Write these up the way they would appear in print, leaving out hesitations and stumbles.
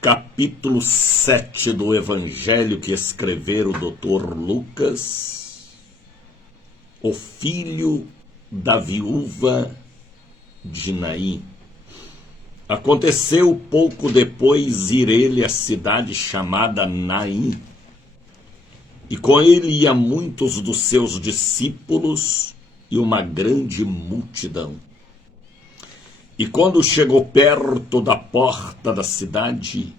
Capítulo 7 do Evangelho que escrevera o Dr. Lucas, o filho da viúva de Naim. Aconteceu pouco depois ir ele à cidade chamada Naim, e com ele ia muitos dos seus discípulos e uma grande multidão. E quando chegou perto da porta da cidade,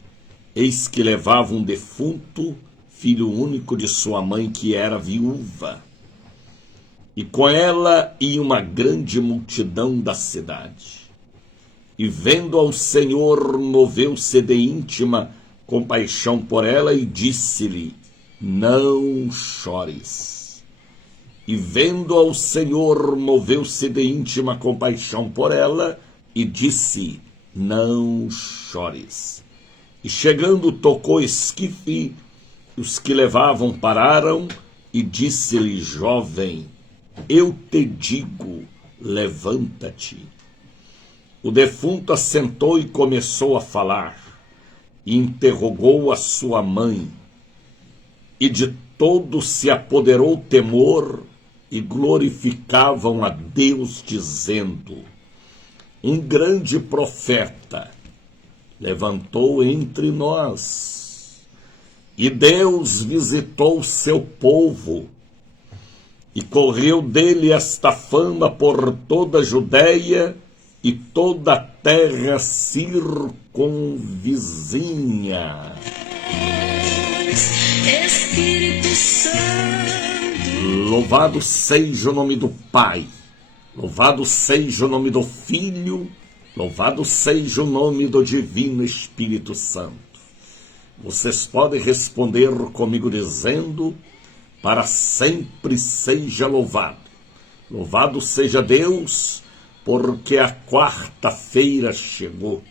eis que levava um defunto, filho único de sua mãe, que era viúva. E com ela ia uma grande multidão da cidade. E vendo ao Senhor, moveu-se de íntima compaixão por ela e disse-lhe: não chores. E vendo ao Senhor, moveu-se de íntima compaixão por ela e disse: não chores. E chegando, tocou esquife, os que levavam pararam, e disse-lhe: jovem, eu te digo, levanta-te. O defunto assentou e começou a falar, e interrogou a sua mãe, e de todos se apoderou temor, e glorificavam a Deus, dizendo: um grande profeta levantou entre nós, e Deus visitou seu povo, e correu dele esta fama por toda a Judéia e toda a terra circunvizinha. Espírito Santo. Louvado seja o nome do Pai, louvado seja o nome do Filho, louvado seja o nome do Divino Espírito Santo. Vocês podem responder comigo dizendo: para sempre seja louvado. Louvado seja Deus, porque a quarta-feira chegou.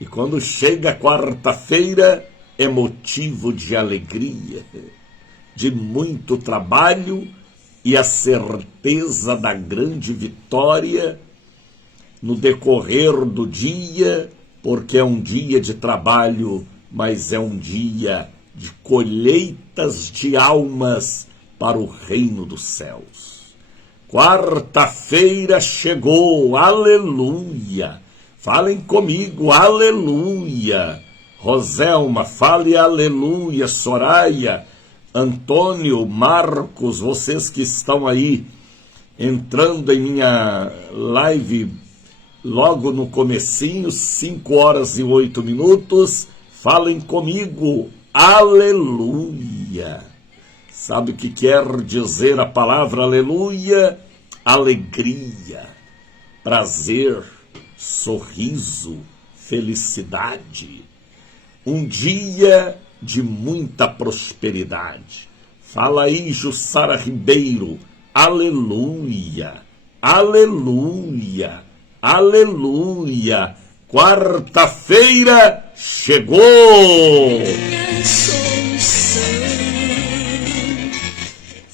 E quando chega a quarta-feira, é motivo de alegria, de muito trabalho e a certeza da grande vitória no decorrer do dia, porque é um dia de trabalho, mas é um dia de colheitas de almas para o reino dos céus. Quarta-feira chegou, aleluia! Falem comigo, aleluia! Roselma, fale aleluia! Soraya, Antônio, Marcos, vocês que estão aí entrando em minha live logo no comecinho, 5h08, falem comigo, aleluia. Sabe o que quer dizer a palavra aleluia? Alegria, prazer, sorriso, felicidade. Um dia de muita prosperidade. Fala aí, Jussara Ribeiro, aleluia, aleluia, aleluia. Quarta-feira chegou.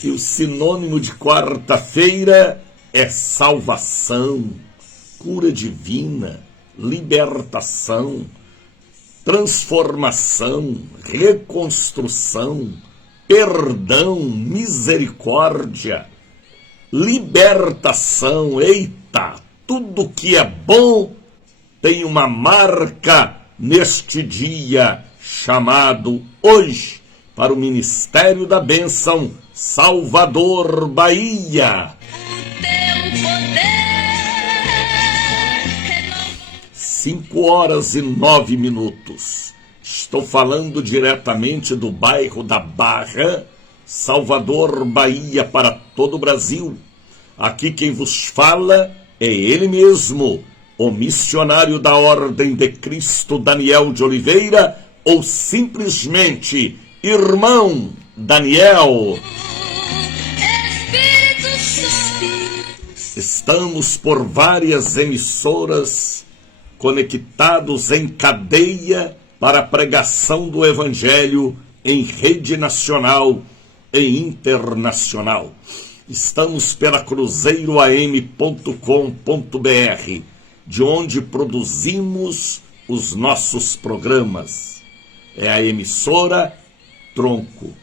E o sinônimo de quarta-feira é salvação, cura divina, libertação, transformação, reconstrução, perdão, misericórdia, libertação. Eita, tudo que é bom tem uma marca neste dia chamado hoje, para o Ministério da Bênção, Salvador, Bahia. 5h09. Estou falando diretamente do bairro da Barra, Salvador, Bahia, para todo o Brasil. Aqui quem vos fala é ele mesmo, o missionário da Ordem de Cristo, Daniel de Oliveira, ou simplesmente Irmão Daniel. Estamos por várias emissoras conectados em cadeia para a pregação do Evangelho em rede nacional e internacional. Estamos pela cruzeiroam.com.br, de onde produzimos os nossos programas. É a emissora Tronco.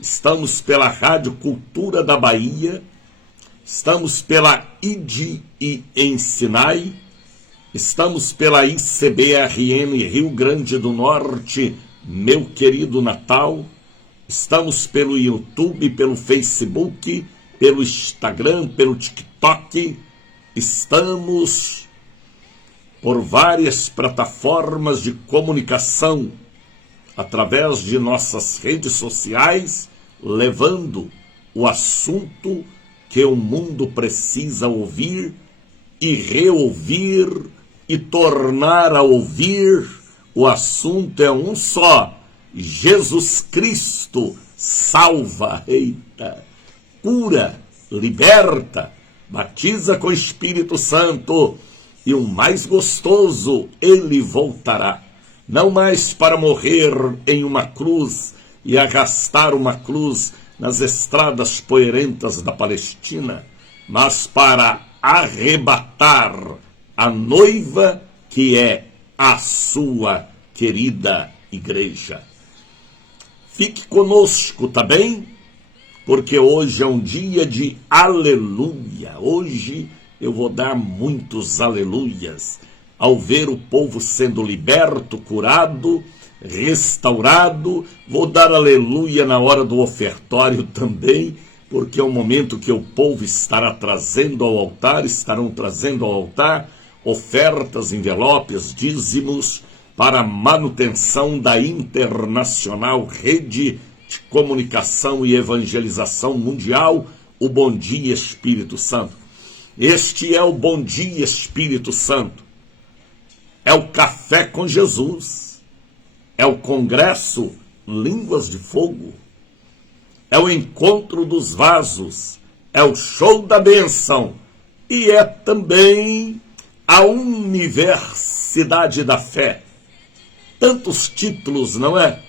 Estamos pela Rádio Cultura da Bahia, estamos pela ID e Ensinai, estamos pela ICBRN Rio Grande do Norte, meu querido Natal, estamos pelo YouTube, pelo Facebook, pelo Instagram, pelo TikTok, estamos por várias plataformas de comunicação, através de nossas redes sociais, levando o assunto que o mundo precisa ouvir e reouvir e tornar a ouvir. O assunto é um só: Jesus Cristo salva, eita, cura, liberta, batiza com o Espírito Santo, e o mais gostoso, ele voltará. Não mais para morrer em uma cruz e arrastar uma cruz nas estradas poeirentas da Palestina, mas para arrebatar a noiva que é a sua querida igreja. Fique conosco, tá bem? Porque hoje é um dia de aleluia. Hoje eu vou dar muitos aleluias ao ver o povo sendo liberto, curado, restaurado. Vou dar aleluia na hora do ofertório também, porque é o momento que o povo estarão trazendo ao altar ofertas, envelopes, dízimos, para a manutenção da internacional rede de comunicação e evangelização mundial, o Bom Dia Espírito Santo. Este é o Bom Dia Espírito Santo. É o Café com Jesus, é o Congresso Línguas de Fogo, é o Encontro dos Vasos, é o Show da Bênção e é também a Universidade da Fé. Tantos títulos, não é?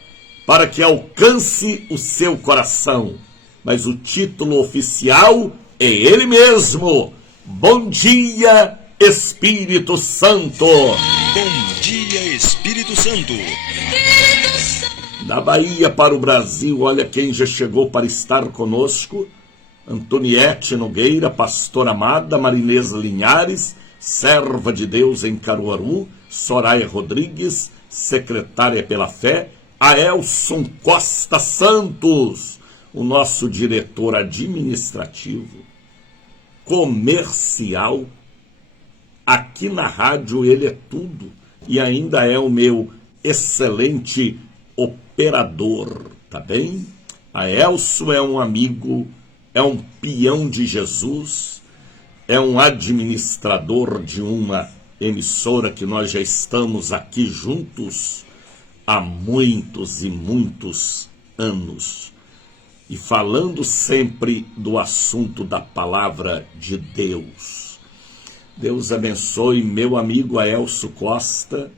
Para que alcance o seu coração, mas o título oficial é ele mesmo: Bom Dia Espírito Santo. Bom dia, Espírito Santo. Da Bahia para o Brasil, olha quem já chegou para estar conosco: Antoniete Nogueira, pastora amada, Marinês Linhares, serva de Deus em Caruaru, Soraya Rodrigues, secretária pela fé, Aelson Costa Santos, o nosso diretor administrativo, comercial. Aqui na rádio ele é tudo e ainda é o meu excelente operador, tá bem? Aelson é um amigo, é um peão de Jesus, é um administrador de uma emissora que nós já estamos aqui juntos há muitos e muitos anos. E falando sempre do assunto da palavra de Deus. Deus abençoe meu amigo Aelson Costa,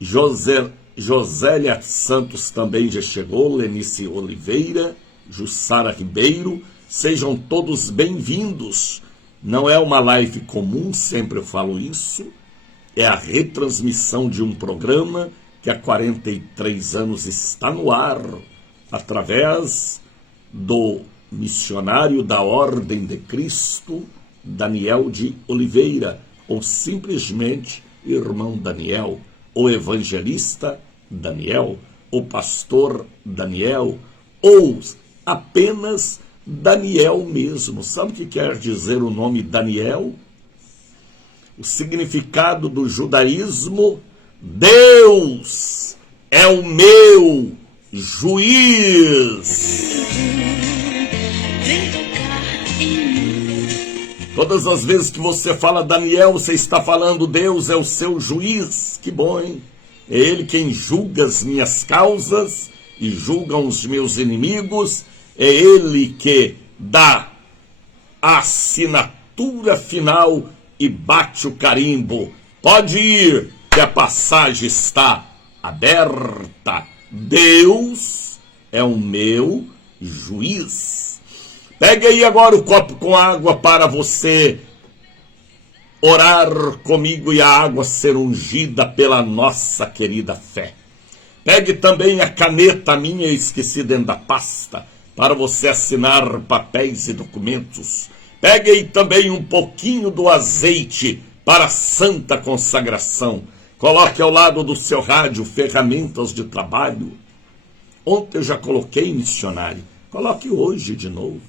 Josélia Santos também já chegou, Lenice Oliveira, Jussara Ribeiro, sejam todos bem-vindos. Não é uma live comum, sempre eu falo isso, é a retransmissão de um programa que há 43 anos está no ar, através do missionário da Ordem de Cristo, Daniel de Oliveira, ou simplesmente irmão Daniel, ou evangelista Daniel, ou pastor Daniel, ou apenas Daniel mesmo. Sabe o que quer dizer o nome Daniel? O significado do judaísmo: Deus é o meu juiz. Todas as vezes que você fala Daniel, você está falando Deus é o seu juiz. Que bom, hein? É ele quem julga as minhas causas e julga os meus inimigos. É ele que dá a assinatura final e bate o carimbo. Pode ir, que a passagem está aberta. Deus é o meu juiz. Pegue aí agora o copo com água para você orar comigo e a água ser ungida pela nossa querida fé. Pegue também a caneta minha, esqueci dentro da pasta, para você assinar papéis e documentos. Pegue aí também um pouquinho do azeite para a santa consagração. Coloque ao lado do seu rádio ferramentas de trabalho. Ontem eu já coloquei, missionário. Coloque hoje de novo.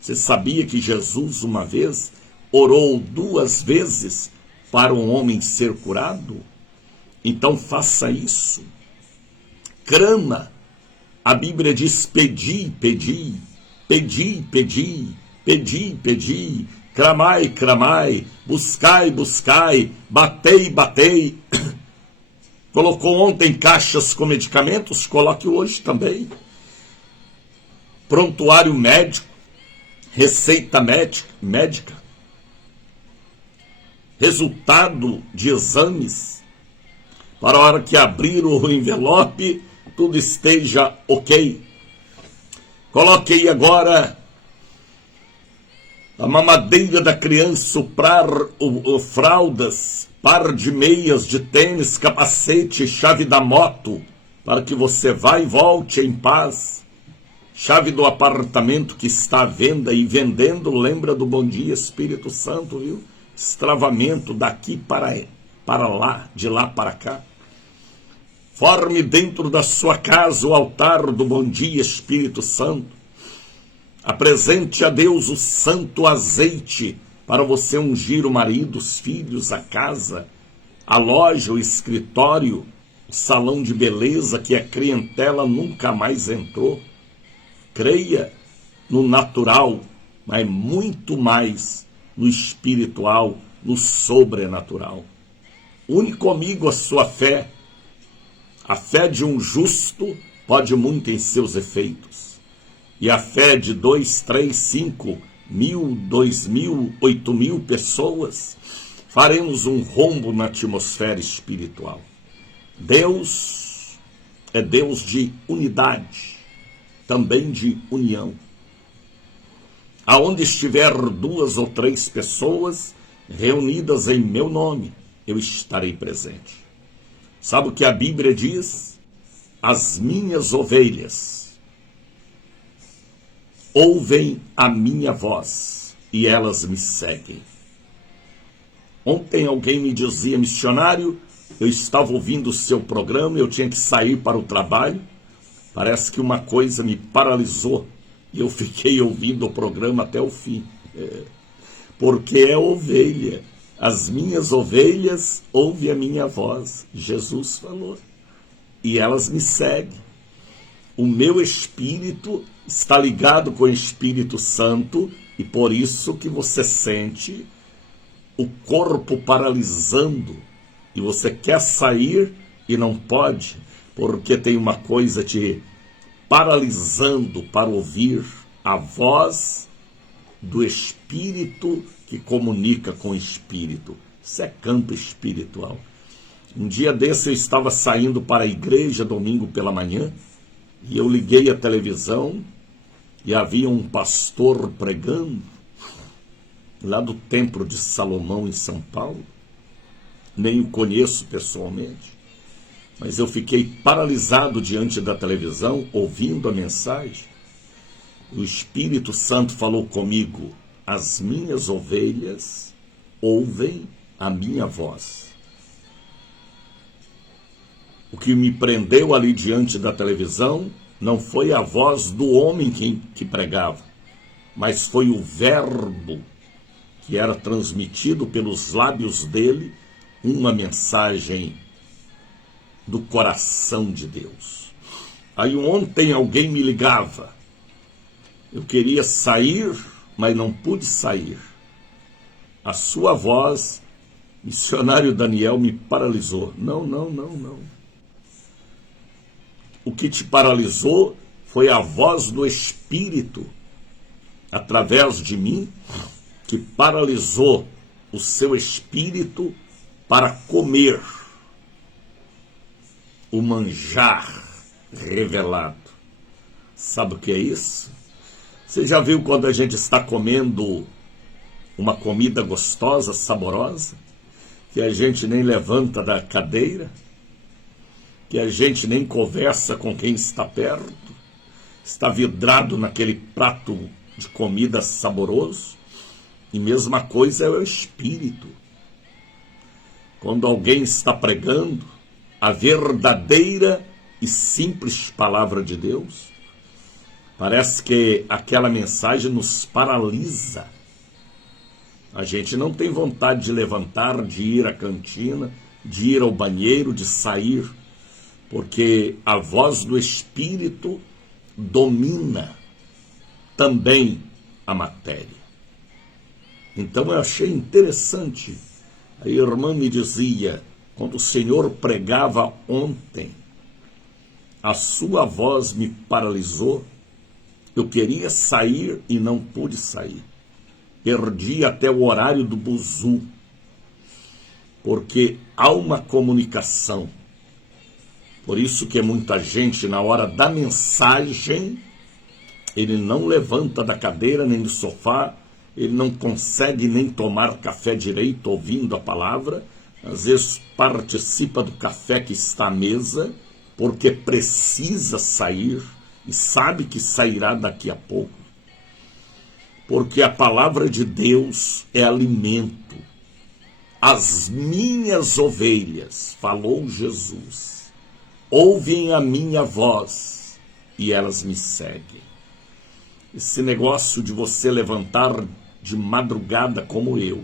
Você sabia que Jesus uma vez orou 2 vezes para um homem ser curado? Então faça isso. Crama. A Bíblia diz: pedi, pedi, pedi, pedi, pedi, pedi, clamai, clamai, buscai, buscai, batei, batei. Colocou ontem caixas com medicamentos, coloque hoje também. Prontuário médico, receita médica, resultado de exames, para a hora que abrir o envelope, tudo esteja ok. Coloque aí agora a mamadeira da criança, soprar fraldas, par de meias, de tênis, capacete, chave da moto, para que você vá e volte em paz. Chave do apartamento que está à venda e vendendo, lembra do Bom Dia Espírito Santo, viu? Estravamento daqui para lá, de lá para cá. Forme dentro da sua casa o altar do Bom Dia Espírito Santo. Apresente a Deus o santo azeite para você ungir o marido, os filhos, a casa, a loja, o escritório, o salão de beleza que a clientela nunca mais entrou. Creia no natural, mas muito mais no espiritual, no sobrenatural. Une comigo a sua fé. A fé de um justo pode muito em seus efeitos. E a fé de 2, 3, 5 mil, 2.000, 8.000 pessoas, faremos um rombo na atmosfera espiritual. Deus é Deus de unidade, também de união. Aonde estiver 2 ou 3 pessoas reunidas em meu nome, eu estarei presente. Sabe o que a Bíblia diz? As minhas ovelhas ouvem a minha voz e elas me seguem. Ontem alguém me dizia: missionário, eu estava ouvindo o seu programa, eu tinha que sair para o trabalho, parece que uma coisa me paralisou e eu fiquei ouvindo o programa até o fim. Porque é ovelha. As minhas ovelhas ouvem a minha voz, Jesus falou, e elas me seguem. O meu espírito está ligado com o Espírito Santo e por isso que você sente o corpo paralisando e você quer sair e não pode, porque tem uma coisa te paralisando para ouvir a voz do Espírito que comunica com o Espírito. Isso é campo espiritual. Um dia desse eu estava saindo para a igreja domingo pela manhã e eu liguei a televisão e havia um pastor pregando lá do Templo de Salomão em São Paulo. Nem o conheço pessoalmente, mas eu fiquei paralisado diante da televisão ouvindo a mensagem. O Espírito Santo falou comigo: as minhas ovelhas ouvem a minha voz. O que me prendeu ali diante da televisão não foi a voz do homem que pregava, mas foi o verbo que era transmitido pelos lábios dele, uma mensagem do coração de Deus. Aí ontem alguém me ligava. Eu queria sair, mas não pude sair. A sua voz, missionário Daniel, me paralisou. Não. O que te paralisou foi a voz do Espírito, através de mim, que paralisou o seu espírito para comer o manjar revelado. Sabe o que é isso? Você já viu quando a gente está comendo uma comida gostosa, saborosa, que a gente nem levanta da cadeira, que a gente nem conversa com quem está perto, está vidrado naquele prato de comida saboroso. E mesma coisa é o espírito. Quando alguém está pregando a verdadeira e simples palavra de Deus, parece que aquela mensagem nos paralisa. A gente não tem vontade de levantar, de ir à cantina, de ir ao banheiro, de sair, porque a voz do Espírito domina também a matéria. Então eu achei interessante. A irmã me dizia, quando o Senhor pregava ontem, a sua voz me paralisou. Eu queria sair e não pude sair. Perdi até o horário do buzu, porque há uma comunicação. Por isso que muita gente, na hora da mensagem, ele não levanta da cadeira nem do sofá, ele não consegue nem tomar café direito ouvindo a palavra, às vezes participa do café que está à mesa, porque precisa sair e sabe que sairá daqui a pouco. Porque a palavra de Deus é alimento. As minhas ovelhas, falou Jesus, ouvem a minha voz e elas me seguem. Esse negócio de você levantar de madrugada como eu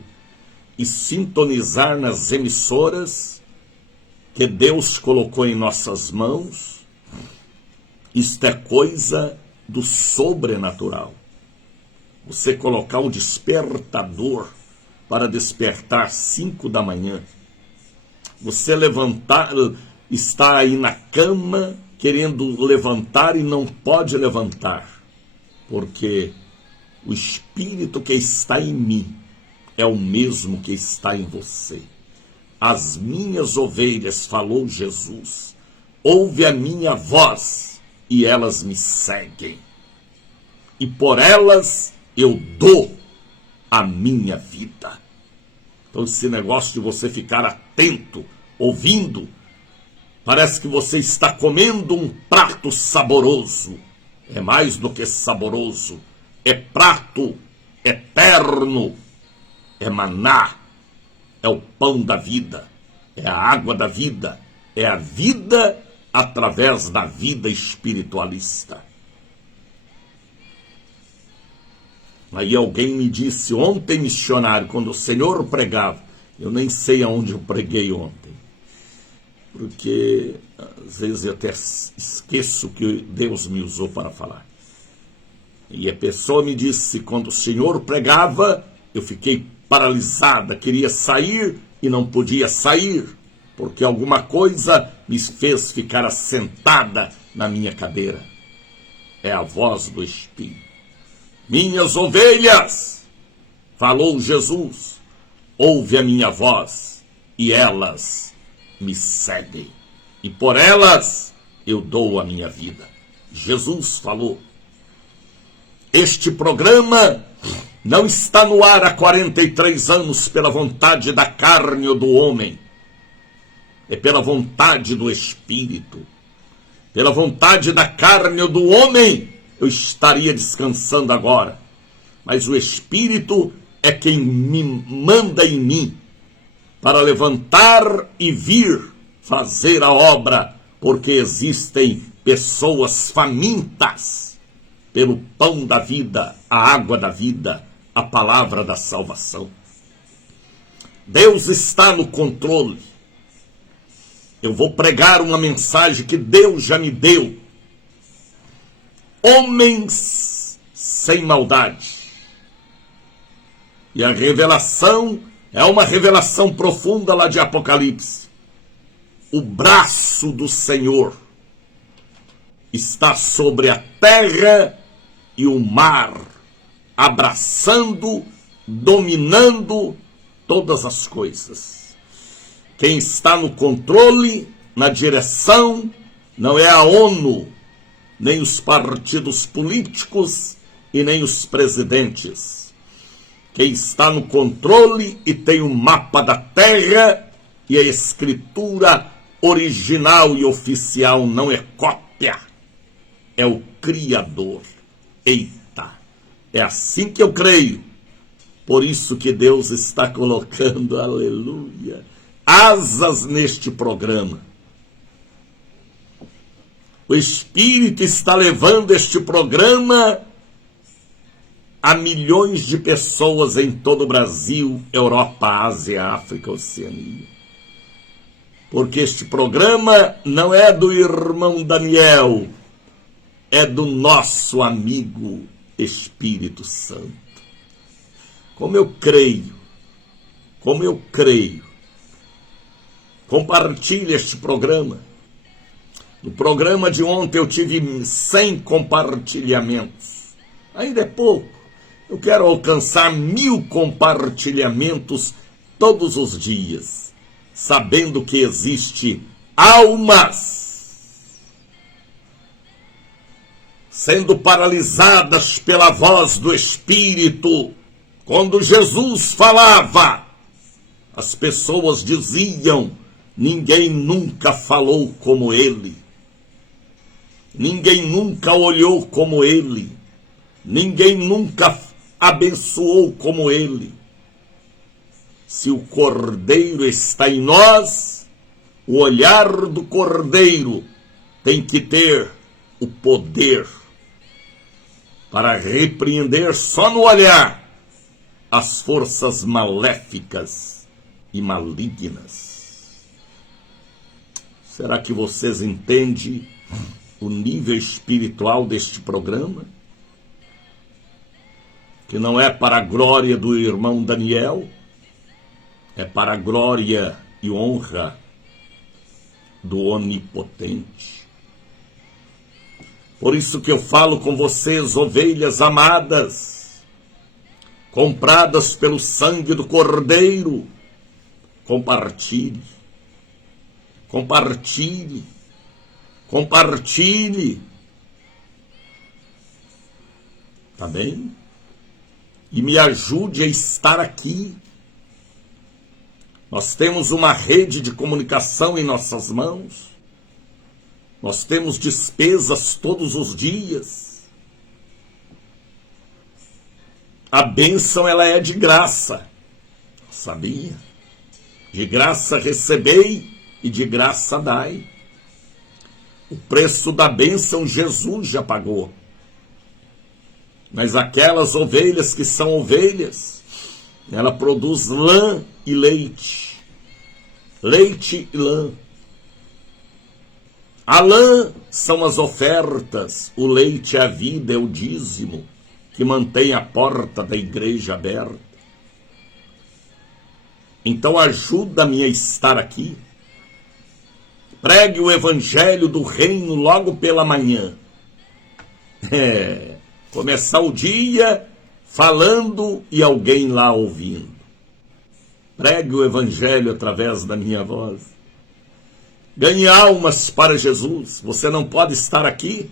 e sintonizar nas emissoras que Deus colocou em nossas mãos, isto é coisa do sobrenatural. Você colocar o despertador para despertar 5 da manhã, você levantar, está aí na cama querendo levantar e não pode levantar, porque o Espírito que está em mim é o mesmo que está em você. As minhas ovelhas, falou Jesus, ouve a minha voz e elas me seguem. E por elas eu dou a minha vida. Então esse negócio de você ficar atento, ouvindo, parece que você está comendo um prato saboroso. É mais do que saboroso, é prato eterno, é maná, é o pão da vida, é a água da vida, é a vida através da vida espiritualista. Aí alguém me disse ontem, missionário, quando o Senhor pregava, eu nem sei aonde eu preguei ontem, porque às vezes eu até esqueço que Deus me usou para falar. E a pessoa me disse, quando o Senhor pregava, eu fiquei paralisada, queria sair e não podia sair, porque alguma coisa me fez ficar assentada na minha cadeira. É a voz do Espírito. Minhas ovelhas, falou Jesus, ouve a minha voz e elas me seguem. E por elas eu dou a minha vida. Jesus falou. Este programa não está no ar há 43 anos pela vontade da carne ou do homem. É pela vontade do Espírito. Pela vontade da carne ou do homem, eu estaria descansando agora. Mas o Espírito é quem me manda em mim para levantar e vir fazer a obra, porque existem pessoas famintas pelo pão da vida, a água da vida, a palavra da salvação. Deus está no controle. Eu vou pregar uma mensagem que Deus já me deu. Homens sem maldade. E a revelação é uma revelação profunda lá de Apocalipse. O braço do Senhor está sobre a terra e o mar, abraçando, dominando todas as coisas. Quem está no controle, na direção, não é a ONU, nem os partidos políticos e nem os presidentes. Quem está no controle e tem o mapa da terra e a escritura original e oficial, não é cópia, é o Criador. Eita, é assim que eu creio. Por isso que Deus está colocando, aleluia, asas neste programa. O Espírito está levando este programa a milhões de pessoas em todo o Brasil, Europa, Ásia, África, Oceania. Porque este programa não é do irmão Daniel, é do nosso amigo Espírito Santo. Como eu creio. Compartilhe este programa. No programa de ontem eu tive 100 compartilhamentos. Ainda é pouco. Eu quero alcançar 1000 compartilhamentos todos os dias, sabendo que existe almas sendo paralisadas pela voz do Espírito. Quando Jesus falava, as pessoas diziam: ninguém nunca falou como ele, ninguém nunca olhou como ele, ninguém nunca abençoou como ele. Se o Cordeiro está em nós, o olhar do Cordeiro tem que ter o poder para repreender só no olhar as forças maléficas e malignas. Será que vocês entendem o nível espiritual deste programa? Que não é para a glória do irmão Daniel, é para a glória e honra do Onipotente. Por isso que eu falo com vocês, ovelhas amadas, compradas pelo sangue do Cordeiro. Compartilhe, compartilhe, compartilhe. Tá bem? E me ajude a estar aqui. Nós temos uma rede de comunicação em nossas mãos. Nós temos despesas todos os dias. A bênção, ela é de graça. Sabia? De graça recebei e de graça dai. O preço da bênção Jesus já pagou. Mas aquelas ovelhas que são ovelhas, ela produz lã e leite. Leite e lã. A lã são as ofertas, o leite é a vida, é o dízimo, que mantém a porta da igreja aberta. Então ajuda-me a estar aqui. Pregue o evangelho do reino logo pela manhã. Começar o dia falando e alguém lá ouvindo. Pregue o evangelho através da minha voz. Ganhe almas para Jesus. Você não pode estar aqui.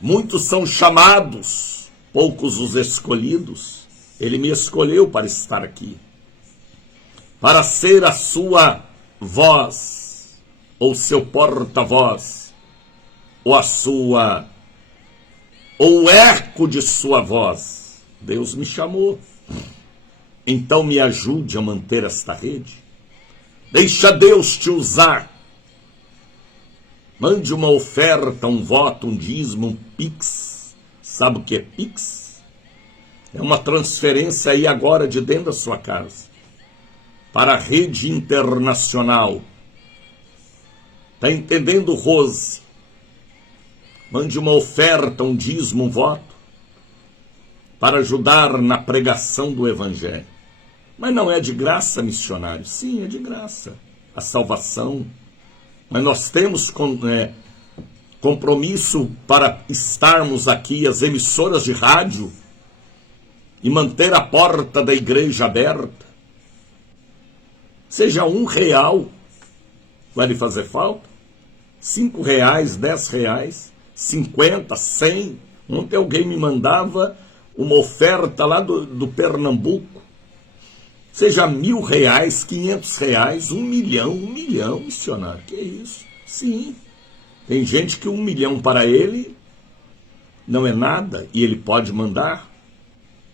Muitos são chamados, poucos os escolhidos. Ele me escolheu para estar aqui, para ser a sua voz, ou seu porta-voz, ou ou o eco de sua voz. Deus me chamou. Então me ajude a manter esta rede. Deixa Deus te usar. Mande uma oferta, um voto, um dízimo, um Pix. Sabe o que é Pix? É uma transferência aí agora de dentro da sua casa para a rede internacional. Está entendendo, Rose? Mande uma oferta, um dízimo, um voto para ajudar na pregação do Evangelho. Mas não é de graça, missionário? Sim, é de graça. A salvação. Mas nós temos compromisso para estarmos aqui, as emissoras de rádio, e manter a porta da igreja aberta. Seja R$1, vai lhe fazer falta? R$5, R$10, 50, 100. Ontem alguém me mandava uma oferta lá do Pernambuco, seja R$1.000, R$500, 1 milhão, missionário, que é isso? Sim, tem gente que 1 milhão para ele não é nada e ele pode mandar.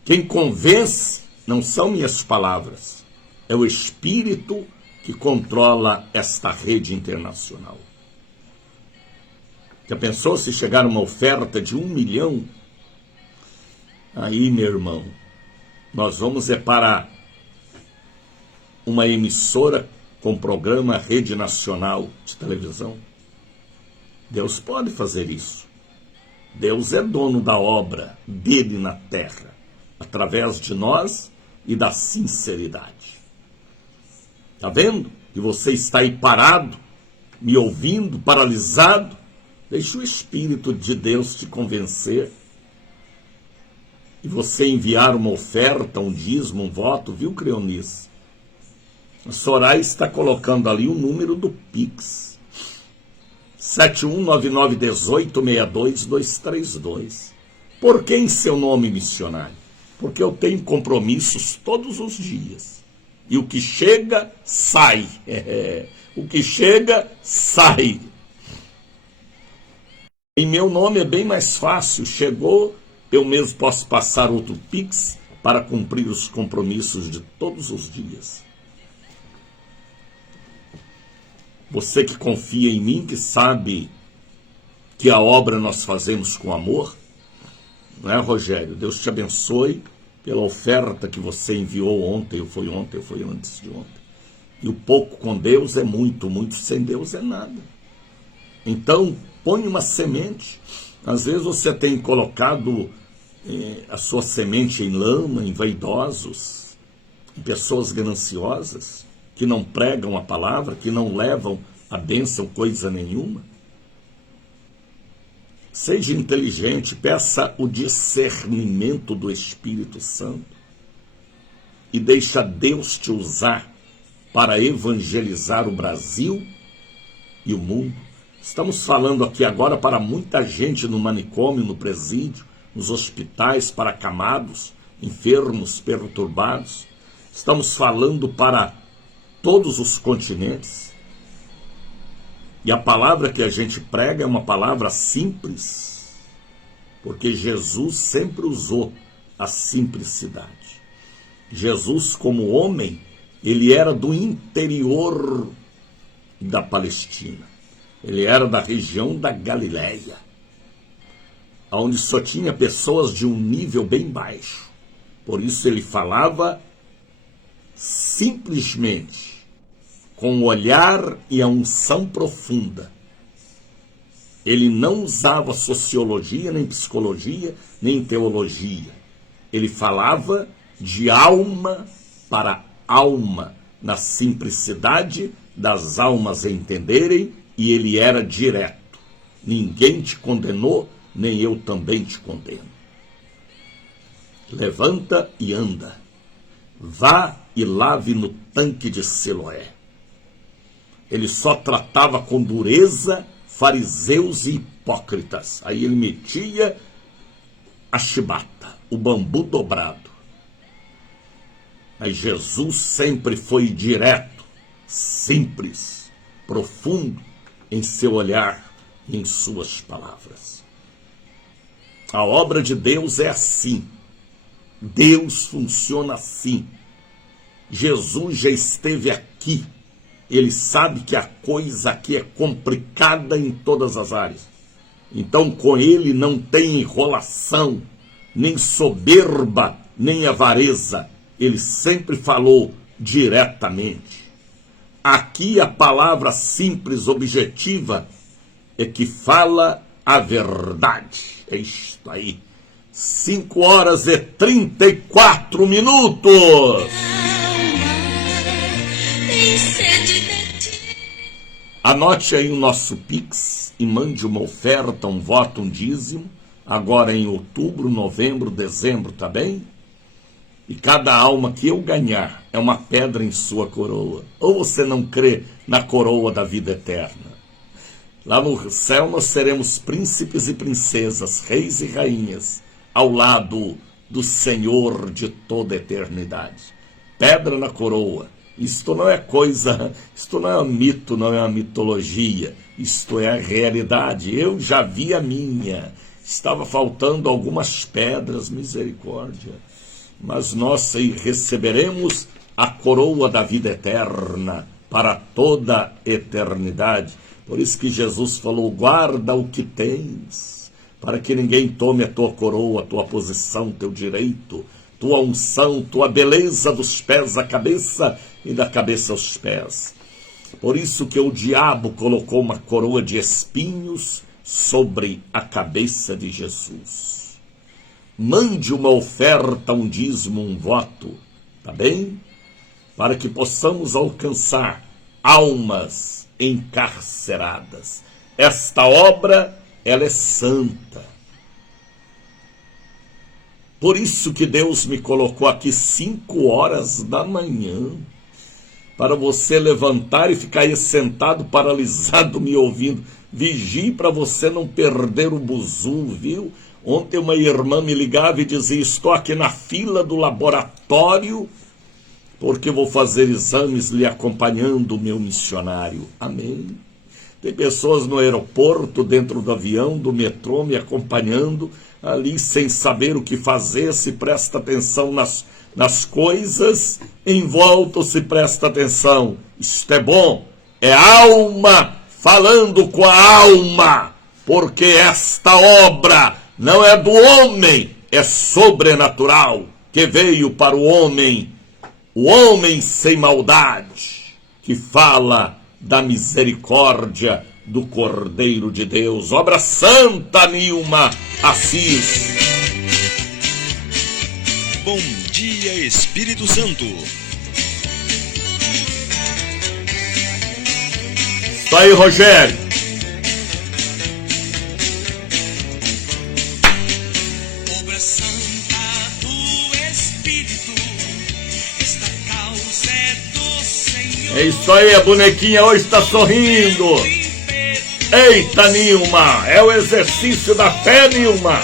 Quem convence não são minhas palavras, é o Espírito que controla esta rede internacional. Já pensou se chegar uma oferta de 1 milhão? Aí, meu irmão, nós vamos para uma emissora com programa Rede Nacional de televisão. Deus pode fazer isso. Deus é dono da obra dele na terra, através de nós e da sinceridade. Está vendo? E você está aí parado, me ouvindo, paralisado. Deixa o Espírito de Deus te convencer. E você enviar uma oferta, um dízimo, um voto, viu, Creonice? A Soraya está colocando ali o número do Pix. 7199186232. Por que em seu nome, missionário? Porque eu tenho compromissos todos os dias. E o que chega, sai. O que chega, sai. Em meu nome é bem mais fácil. Chegou, eu mesmo posso passar outro Pix para cumprir os compromissos de todos os dias. Você que confia em mim, que sabe que a obra nós fazemos com amor, não é, Rogério? Deus te abençoe pela oferta que você enviou ontem, ou foi antes de ontem. E o pouco com Deus é muito, muito sem Deus é nada. Então, põe uma semente. Às vezes você tem colocado a sua semente em lama, em vaidosos, em pessoas gananciosas, que não pregam a palavra, que não levam a bênção coisa nenhuma. Seja inteligente, peça o discernimento do Espírito Santo e deixa Deus te usar para evangelizar o Brasil e o mundo. Estamos falando aqui agora para muita gente no manicômio, no presídio, nos hospitais, para acamados, enfermos, perturbados. Estamos falando para todos os continentes. E a palavra que a gente prega é uma palavra simples, porque Jesus sempre usou a simplicidade. Jesus, como homem, ele era do interior da Palestina. Ele era da região da Galileia, onde só tinha pessoas de um nível bem baixo. Por isso ele falava simplesmente, com o olhar e a unção profunda. Ele não usava sociologia, nem psicologia, nem teologia. Ele falava de alma para alma, na simplicidade das almas entenderem, e ele era direto. Ninguém te condenou, nem eu também te condeno. Levanta e anda. Vá e lave no tanque de Siloé. Ele só tratava com dureza fariseus e hipócritas. Aí ele metia a chibata, o bambu dobrado. Mas Jesus sempre foi direto, simples, profundo em seu olhar e em suas palavras. A obra de Deus é assim. Deus funciona assim. Jesus já esteve aqui. Ele sabe que a coisa aqui é complicada em todas as áreas. Então, com ele não tem enrolação, nem soberba, nem avareza. Ele sempre falou diretamente. Aqui a palavra simples, objetiva, é que fala a verdade. É isto aí. 5h34. Anote aí o nosso Pix e mande uma oferta, um voto, um dízimo, agora em outubro, novembro, dezembro, tá bem? E cada alma que eu ganhar é uma pedra em sua coroa. Ou você não crê na coroa da vida eterna? Lá no céu nós seremos príncipes e princesas, reis e rainhas, ao lado do Senhor de toda a eternidade. Pedra na coroa. Isto não é coisa, isto não é um mito, não é uma mitologia, isto é a realidade. Eu já vi a minha, estava faltando algumas pedras, misericórdia, mas nós receberemos a coroa da vida eterna para toda a eternidade. Por isso que Jesus falou, guarda o que tens, para que ninguém tome a tua coroa, a tua posição, teu direito, tua unção, tua beleza dos pés à cabeça e da cabeça aos pés. Por isso que o diabo colocou uma coroa de espinhos sobre a cabeça de Jesus. Mande uma oferta, um dízimo, um voto, tá bem? Para que possamos alcançar almas encarceradas. Esta obra, ela é santa. Por isso que Deus me colocou aqui 5 horas da manhã, para você levantar e ficar aí sentado, paralisado, me ouvindo. Vigie para você não perder o buzu, viu? Ontem uma irmã me ligava e dizia, estou aqui na fila do laboratório, porque vou fazer exames lhe acompanhando o meu missionário. Amém. Tem pessoas no aeroporto, dentro do avião, do metrô, me acompanhando, ali sem saber o que fazer, se presta atenção nas coisas, em volta se presta atenção. Isto é bom, é alma falando com a alma, porque esta obra não é do homem, é sobrenatural, que veio para o homem sem maldade, que fala da misericórdia do Cordeiro de Deus. Obra santa, Nilma Assis. Bom dia, Espírito Santo. Está aí, Rogério. Obra santa do Espírito, esta causa é do Senhor. É isso aí, a bonequinha hoje está sorrindo. Eita, Nilma, é o exercício da fé, Nilma.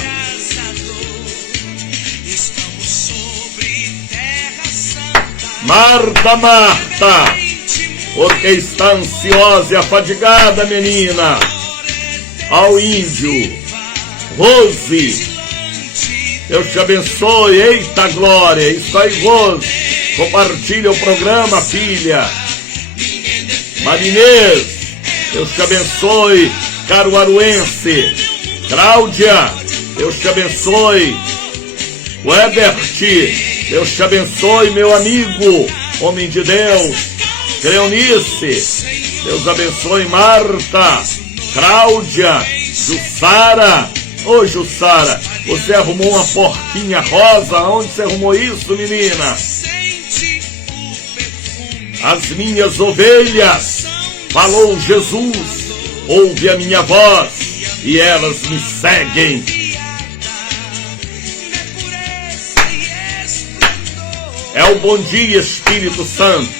Estamos sobre terra santa, Marta, porque está ansiosa e afadigada, menina. Ao índio, Rose, Deus te abençoe. Eita, glória, isso aí, Rose. Compartilha o programa, filha. Marinês, Deus te abençoe. Caruaruense, Cláudia, Deus te abençoe. Webert, Deus te abençoe, meu amigo, homem de Deus. Cleonice, Deus abençoe. Marta, Cláudia, Jussara. Ô, Jussara, você arrumou uma porquinha rosa. Onde você arrumou isso, menina? As minhas ovelhas, falou Jesus, ouve a minha voz e elas me seguem. É o bom dia, Espírito Santo.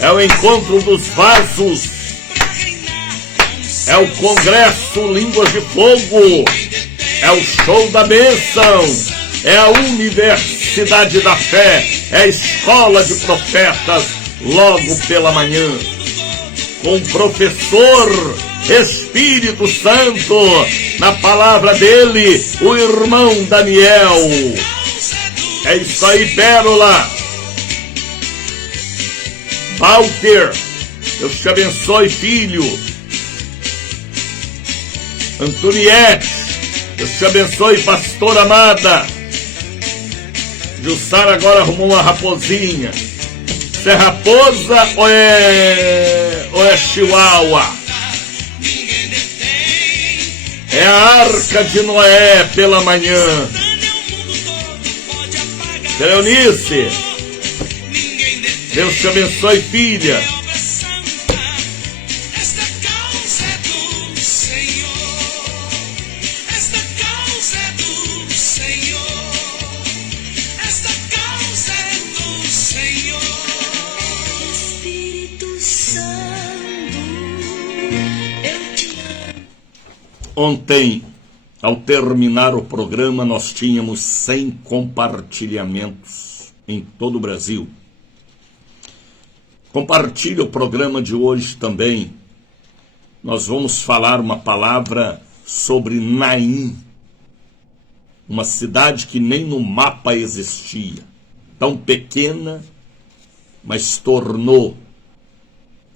É o encontro dos vasos. É o congresso Línguas de Fogo. É o show da bênção. É a Universidade da Fé. É a escola de profetas logo pela manhã. Com o professor Espírito Santo, na palavra dele, o irmão Daniel. É isso aí, Pérola. Walter, Deus te abençoe, filho. Antoniette, Deus te abençoe, pastora amada. Jussara agora arrumou uma raposinha. Isso é raposa ou é chihuahua? É a Arca de Noé pela manhã. Cleonice, Deus te abençoe, filha. Esta causa é do Senhor, esta causa é do Senhor, esta causa é do Senhor. Espírito Santo, eu te amo. Ontem ao terminar o programa, nós tínhamos 100 compartilhamentos em todo o Brasil. Compartilhe o programa de hoje também. Nós vamos falar uma palavra sobre Naim, uma cidade que nem no mapa existia, tão pequena, mas tornou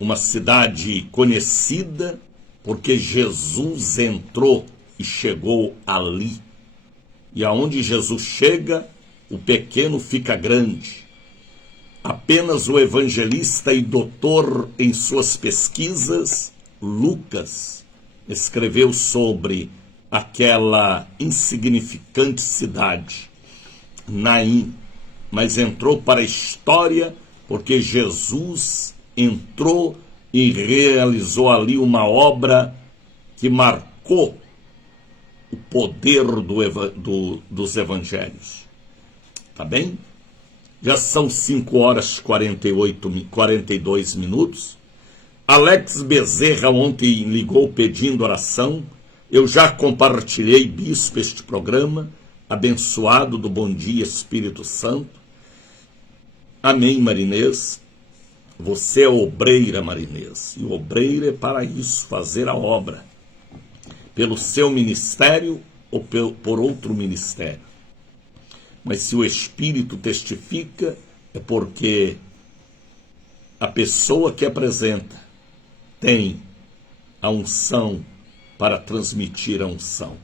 uma cidade conhecida porque Jesus entrou e chegou ali. E aonde Jesus chega, o pequeno fica grande. Apenas o evangelista e doutor em suas pesquisas, Lucas, escreveu sobre aquela insignificante cidade, Naim, mas entrou para a história porque Jesus entrou e realizou ali uma obra que marcou o poder dos evangelhos. Tá bem? Já são 5 horas e 42 minutos. Alex Bezerra ontem ligou pedindo oração. Eu já compartilhei, bispo, este programa, abençoado do Bom Dia Espírito Santo. Amém, Marinês. Você é obreira, Marinês. E obreira é para isso, fazer a obra. Pelo seu ministério ou por outro ministério. Mas se o Espírito testifica, é porque a pessoa que apresenta tem a unção para transmitir a unção.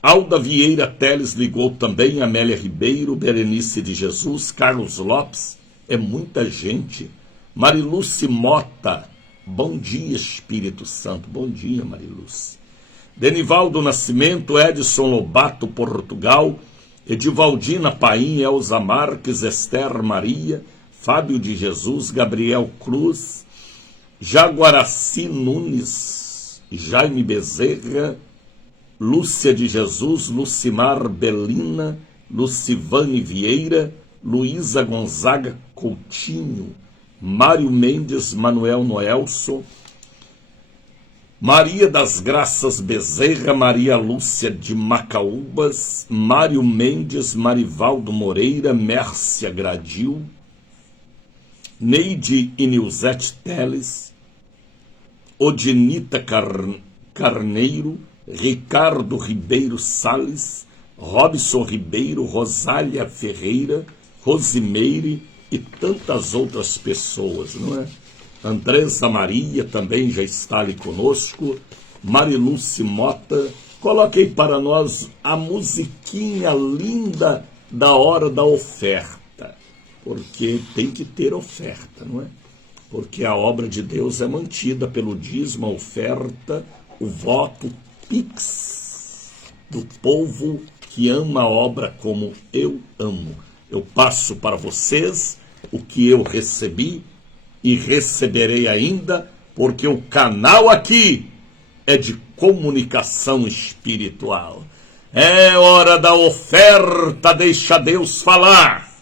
Alda Vieira Teles ligou também, Amélia Ribeiro, Berenice de Jesus, Carlos Lopes, é muita gente. Mariluce Mota, bom dia, Espírito Santo, bom dia, Mariluce. Denivaldo Nascimento, Edson Lobato, Portugal, Edivaldina Paim, Elza Marques, Esther Maria, Fábio de Jesus, Gabriel Cruz, Jaguaraci Nunes, Jaime Bezerra, Lúcia de Jesus, Lucimar Belina, Lucivane Vieira, Luísa Gonzaga Coutinho, Mário Mendes, Manuel Noelson, Maria das Graças Bezerra, Maria Lúcia de Macaúbas, Mário Mendes, Marivaldo Moreira, Mércia Gradil, Neide Inilzete Teles, Odinita Carneiro, Ricardo Ribeiro Salles, Robson Ribeiro, Rosália Ferreira, Rosimeire e tantas outras pessoas, não é? Andressa Maria também já está ali conosco, Mariluce Mota. Coloquei para nós a musiquinha linda da hora da oferta, porque tem que ter oferta, não é? Porque a obra de Deus é mantida pelo dízimo, a oferta, o voto, Pix do povo que ama a obra como eu amo. Eu passo para vocês o que eu recebi e receberei ainda, porque o canal aqui é de comunicação espiritual. É hora da oferta, deixa Deus falar.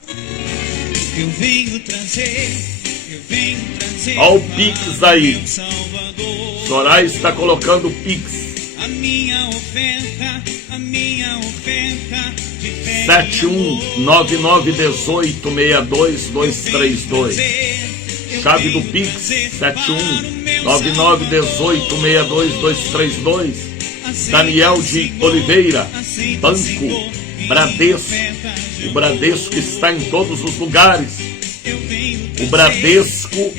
Eu venho trazer. Olha o Pix aí. Soraya está colocando o Pix. A minha oferta. 7199186232. Chave do Pix 7199186232. Daniel de Oliveira, Banco Bradesco. O Bradesco está em todos os lugares. O Bradesco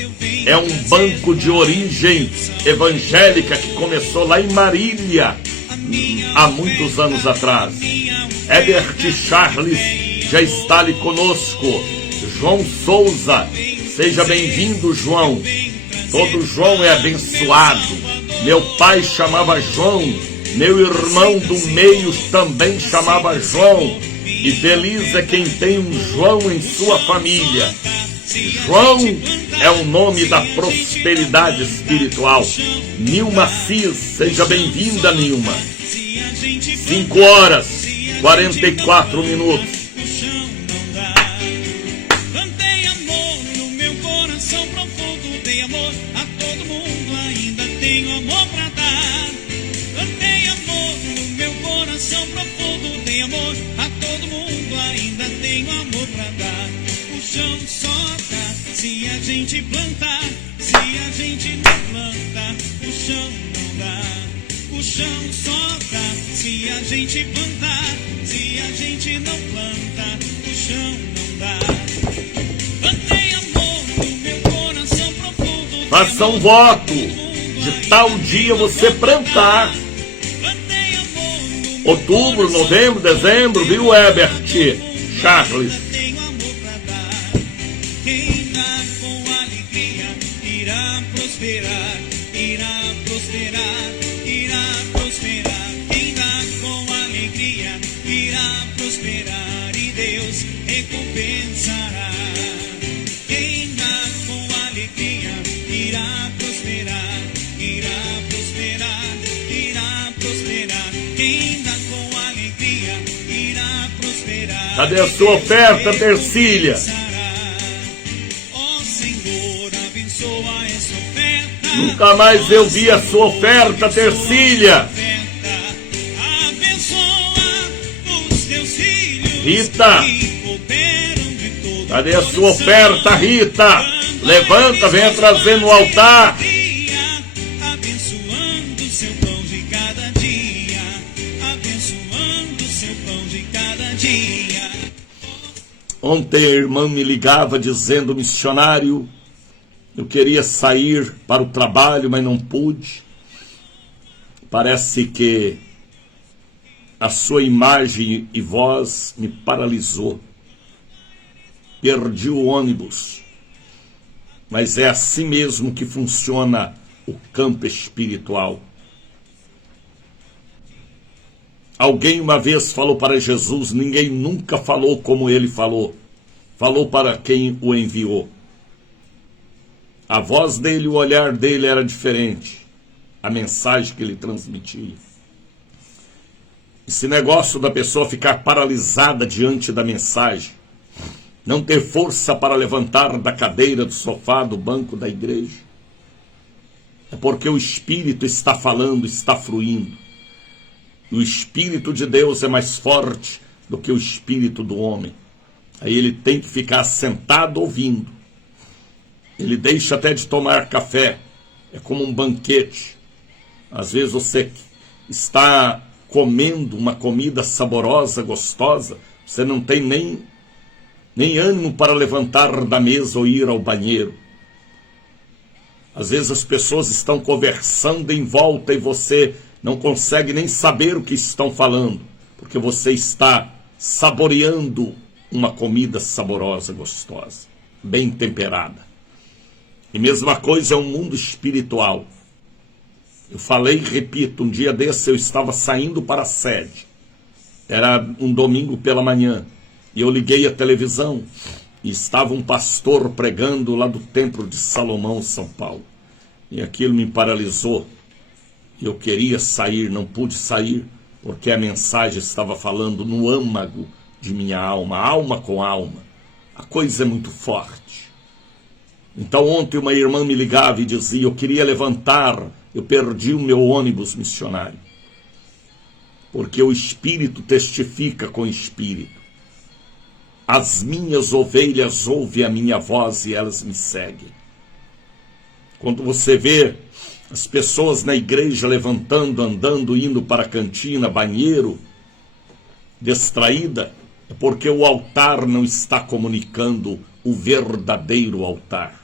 é um banco de origem evangélica que começou lá em Marília há muitos anos atrás. Herbert Charles já está ali conosco. João Souza, seja bem-vindo, João. Todo João é abençoado. Meu pai chamava João, meu irmão do meio também chamava João. E feliz é quem tem um João em sua família. João é o nome da prosperidade espiritual. Nilma Cis, seja bem-vinda, Nilma. 5 horas, 44 minutos. Plantei amor no meu coração profundo, dei amor a todo mundo, ainda tenho amor pra dar. Plantei amor no meu coração. só dá se a gente plantar. Se a gente não planta, o chão não dá. O chão só dá se a gente plantar. Se a gente não planta, o chão não dá. Plantei amor no meu coração profundo. Faça um voto de tal dia você plantar. Plantei amor no meu Outubro, novembro, dezembro, viu, Herbert Charles? tenho amor pra dar. Quem dá com alegria irá prosperar, irá prosperar, irá prosperar. Quem dá com alegria irá prosperar e Deus recompensará. Quem dá com alegria irá prosperar, irá prosperar, irá prosperar. Quem dá com alegria irá prosperar. Cadê a sua oferta, Tercília? Ó Senhor, abençoa essa oferta. Nunca mais eu vi a sua oferta, Tercília. Abençoa os teus filhos. Rita, que cooperam de todo cadê a sua oferta, Rita? Levanta, venha trazer no altar. Abençoando seu pão de cada dia. Abençoando seu pão de cada dia. Ontem a irmã me ligava dizendo, missionário, eu queria sair para o trabalho, mas não pude. Parece que a sua imagem e voz me paralisou. Perdi o ônibus. Mas é assim mesmo que funciona o campo espiritual. Alguém uma vez falou para Jesus, ninguém nunca falou como ele falou. Falou para quem o enviou. A voz dele, o olhar dele era diferente. A mensagem que ele transmitia. Esse negócio da pessoa ficar paralisada diante da mensagem, não ter força para levantar da cadeira, do sofá, do banco da igreja, é porque o Espírito está falando, está fluindo. O Espírito de Deus é mais forte do que o Espírito do homem. Aí ele tem que ficar sentado ouvindo. Ele deixa até de tomar café. É como um banquete. Às vezes você está comendo uma comida saborosa, gostosa, você não tem nem ânimo para levantar da mesa ou ir ao banheiro. Às vezes as pessoas estão conversando em volta e você não consegue nem saber o que estão falando, porque você está saboreando uma comida saborosa, gostosa, bem temperada. E mesma coisa é o mundo espiritual. Eu falei e repito, um dia desse eu estava saindo para a sede. Era um domingo pela manhã. E eu liguei a televisão e estava um pastor pregando lá do Templo de Salomão, São Paulo. E aquilo me paralisou. Eu queria sair, não pude sair, porque a mensagem estava falando no âmago de minha alma, alma com alma. A coisa é muito forte. Então ontem uma irmã me ligava e dizia, eu queria levantar, eu perdi o meu ônibus missionário. Porque o Espírito testifica com o Espírito. As minhas ovelhas ouvem a minha voz e elas me seguem. Quando você vê as pessoas na igreja levantando, andando, indo para a cantina, banheiro, distraída, é porque o altar não está comunicando o verdadeiro altar.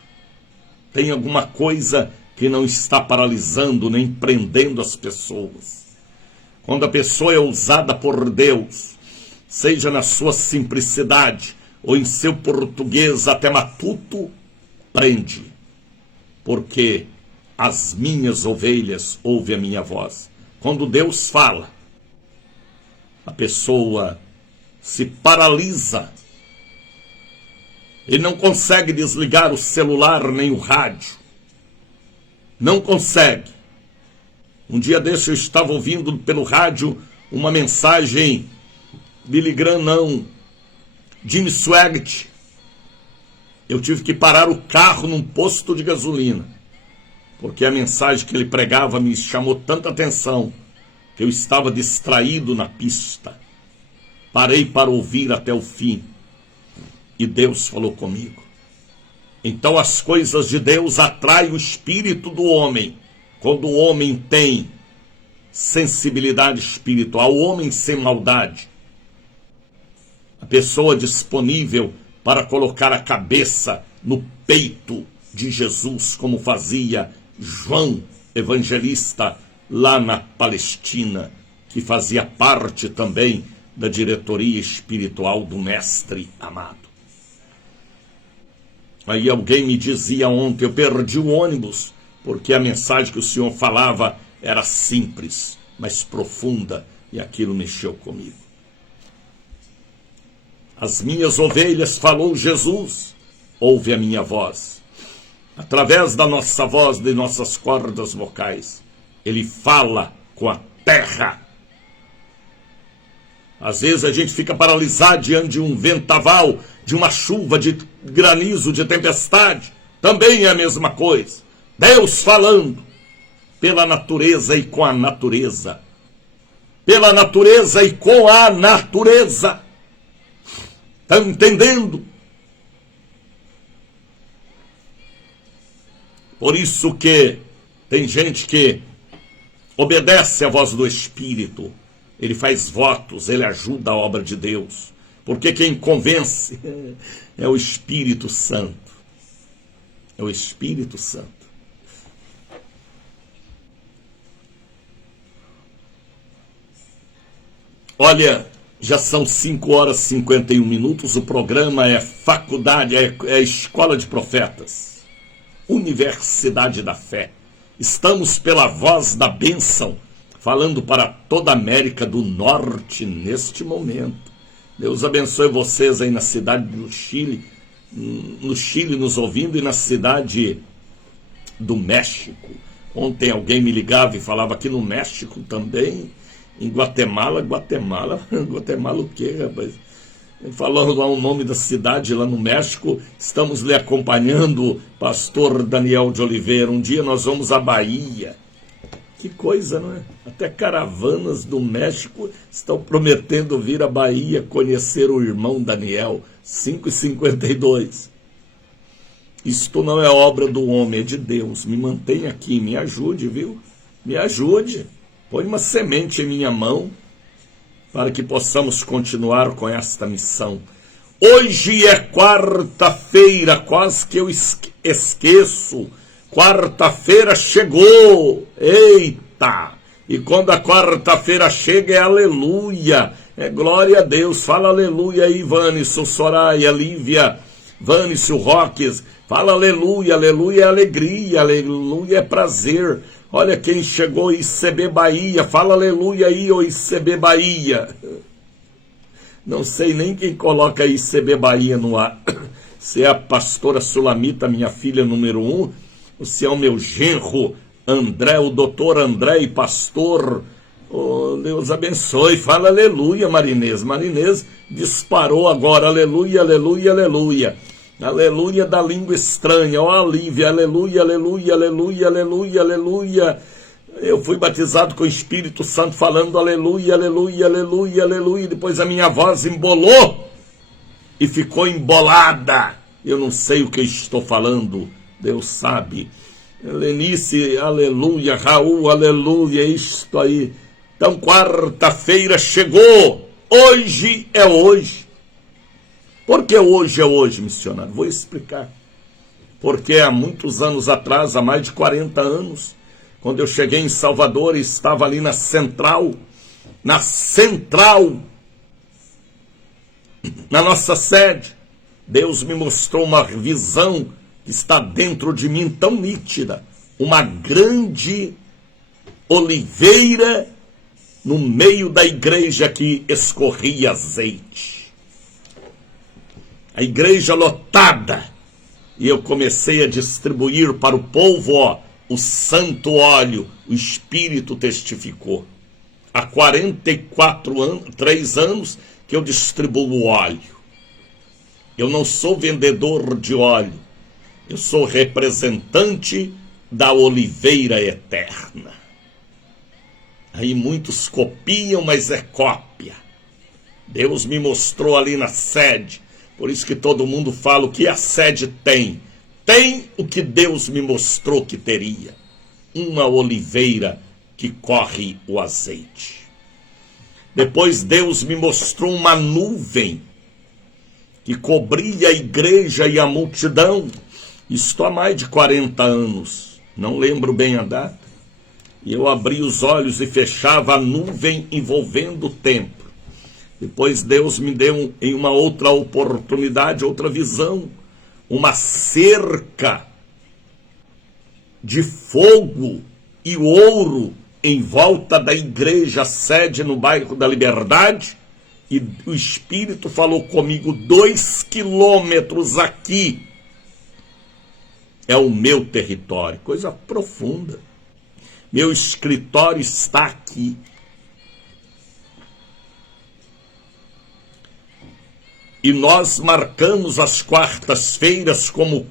Tem alguma coisa que não está paralisando nem prendendo as pessoas. Quando a pessoa é usada por Deus, seja na sua simplicidade ou em seu português até matuto, prende. Porque as minhas ovelhas ouvem a minha voz. Quando Deus fala, a pessoa se paralisa. Ele não consegue desligar o celular nem o rádio. Não consegue. Um dia desse eu estava ouvindo pelo rádio uma mensagem, Billy Graham não, Jim Swaggart. Eu tive que parar o carro num posto de gasolina, porque a mensagem que ele pregava me chamou tanta atenção, que eu estava distraído na pista. Parei para ouvir até o fim, e Deus falou comigo. Então as coisas de Deus atraem o espírito do homem. Quando o homem tem sensibilidade espiritual, o homem sem maldade, a pessoa disponível para colocar a cabeça no peito de Jesus, como fazia João Evangelista lá na Palestina, que fazia parte também da diretoria espiritual do Mestre amado. Aí alguém me dizia ontem, eu perdi o ônibus, porque a mensagem que o Senhor falava era simples, mas profunda, e aquilo mexeu comigo. As minhas ovelhas, falou Jesus, ouve a minha voz. Através da nossa voz, de nossas cordas vocais, Ele fala com a terra. Às vezes a gente fica paralisado diante de um vendaval, de uma chuva, de granizo, de tempestade. Também é a mesma coisa. Deus falando pela natureza e com a natureza. Pela natureza e com a natureza. Estão entendendo? Por isso que tem gente que obedece à voz do Espírito. Ele faz votos, ele ajuda a obra de Deus. Porque quem convence é o Espírito Santo. É o Espírito Santo. Olha, já são 5 horas e 51 minutos. O programa é Faculdade, é Escola de Profetas. Universidade da Fé. Estamos pela Voz da Bênção, falando para toda a América do Norte neste momento. Deus abençoe vocês aí na cidade do Chile, no Chile nos ouvindo, e na cidade do México. Ontem alguém me ligava e falava aqui no México também, em Guatemala o quê, rapaz? Falando lá o nome da cidade lá no México, estamos lhe acompanhando, pastor Daniel de Oliveira. Um dia nós vamos à Bahia. Que coisa, não é? Até caravanas do México estão prometendo vir à Bahia conhecer o irmão Daniel. 5h52. Isto não é obra do homem, é de Deus. Me mantenha aqui, me ajude, viu? Me ajude. Põe uma semente em minha mão para que possamos continuar com esta missão. Hoje é quarta-feira, quase que eu esqueço. Quarta-feira chegou, eita! E quando a quarta-feira chega é aleluia, é glória a Deus. Fala aleluia aí, Vânicio, Soraya, Lívia, Vânicio, Roques. Fala aleluia, aleluia é alegria, aleluia é prazer. Olha quem chegou, ICB Bahia, fala aleluia aí, ô ICB Bahia. Não sei nem quem coloca ICB Bahia no ar. Se é a pastora Sulamita, minha filha número 1, ou se é o meu genro André, o doutor André e pastor. Oh, Deus abençoe, fala aleluia, Marinês. Marinês disparou agora, aleluia, aleluia, aleluia. Aleluia da língua estranha, ó Lívia, aleluia, aleluia, aleluia, aleluia, aleluia. Eu fui batizado com o Espírito Santo falando aleluia, aleluia, aleluia, aleluia. Depois a minha voz embolou e ficou embolada. Eu não sei o que estou falando, Deus sabe. Lenice, aleluia, Raul, aleluia, isto aí. Então quarta-feira chegou, hoje é hoje. Por que hoje é hoje, missionário? Vou explicar. Porque há muitos anos atrás, há mais de 40 anos, quando eu cheguei em Salvador e estava ali na central, na nossa sede, Deus me mostrou uma visão que está dentro de mim tão nítida, uma grande oliveira no meio da igreja que escorria azeite. A igreja lotada, e eu comecei a distribuir para o povo, o santo óleo. O Espírito testificou. Há 3 anos que eu distribuo o óleo. Eu não sou vendedor de óleo, eu sou representante da oliveira eterna. Aí muitos copiam, mas é cópia. Deus me mostrou ali na sede. Por isso que todo mundo fala o que a sede tem. tem o que Deus me mostrou que teria: uma oliveira que corre o azeite. Depois Deus me mostrou uma nuvem que cobria a igreja e a multidão. Isto há mais de 40 anos, não lembro bem a data. E eu abri os olhos e fechava a nuvem envolvendo o templo. Depois Deus me deu, em uma outra oportunidade, outra visão, uma cerca de fogo e ouro em volta da igreja sede no bairro da Liberdade, e o Espírito falou comigo: 2 quilômetros aqui é o meu território. Coisa profunda. Meu escritório está aqui. E nós marcamos as quartas-feiras como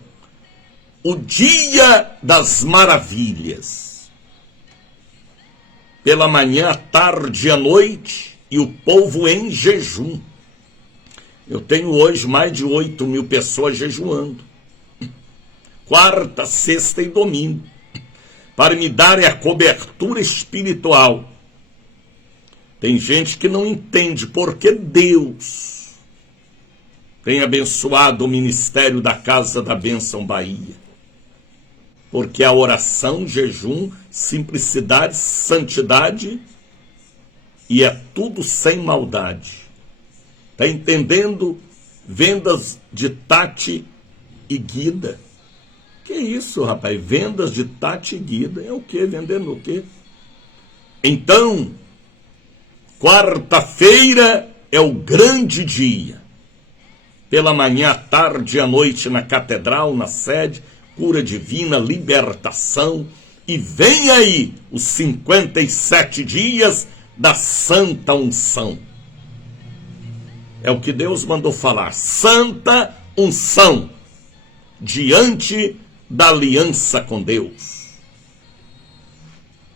o Dia das Maravilhas. Pela manhã, à tarde e à noite, e o povo em jejum. Eu tenho hoje mais de 8.000 pessoas jejuando. Quarta, sexta e domingo. Para me darem a cobertura espiritual. Tem gente que não entende porque Deus tem abençoado o ministério da Casa da Bênção Bahia. Porque a oração, jejum, simplicidade, santidade, e é tudo sem maldade. Está entendendo? Vendas de Tati e Guida. Que isso, rapaz? Vendas de Tati e Guida. É o quê? Vendendo o quê? Então, quarta-feira é o grande dia. Pela manhã, à tarde e à noite na catedral, na sede, cura divina, libertação. E vem aí os 57 dias da santa unção. É o que Deus mandou falar. Santa unção. Diante da aliança com Deus.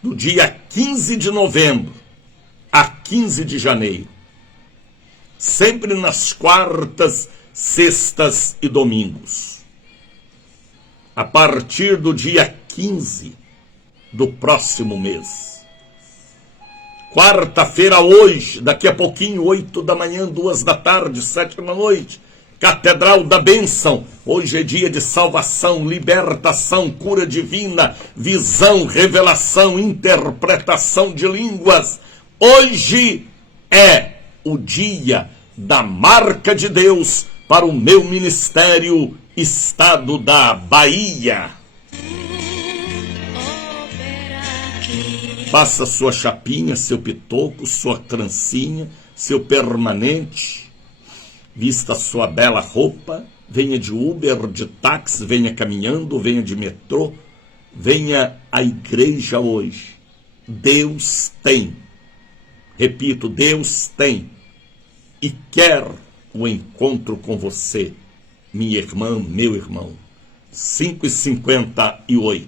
Do dia 15 de novembro a 15 de janeiro. Sempre nas quartas, sextas e domingos. A partir do dia 15 do próximo mês. Quarta-feira hoje, daqui a pouquinho, 8 da manhã, 2 da tarde, 7 da noite. Catedral da Bênção. Hoje é dia de salvação, libertação, cura divina, visão, revelação, interpretação de línguas. Hoje é o dia da marca de Deus para o meu ministério, Estado da Bahia. Faça sua chapinha, seu pitoco, sua trancinha, seu permanente. Vista sua bela roupa, venha de Uber, de táxi, venha caminhando, venha de metrô, venha à igreja hoje. Deus tem, repito, Deus tem e quer o encontro com você, minha irmã, meu irmão. 5h58.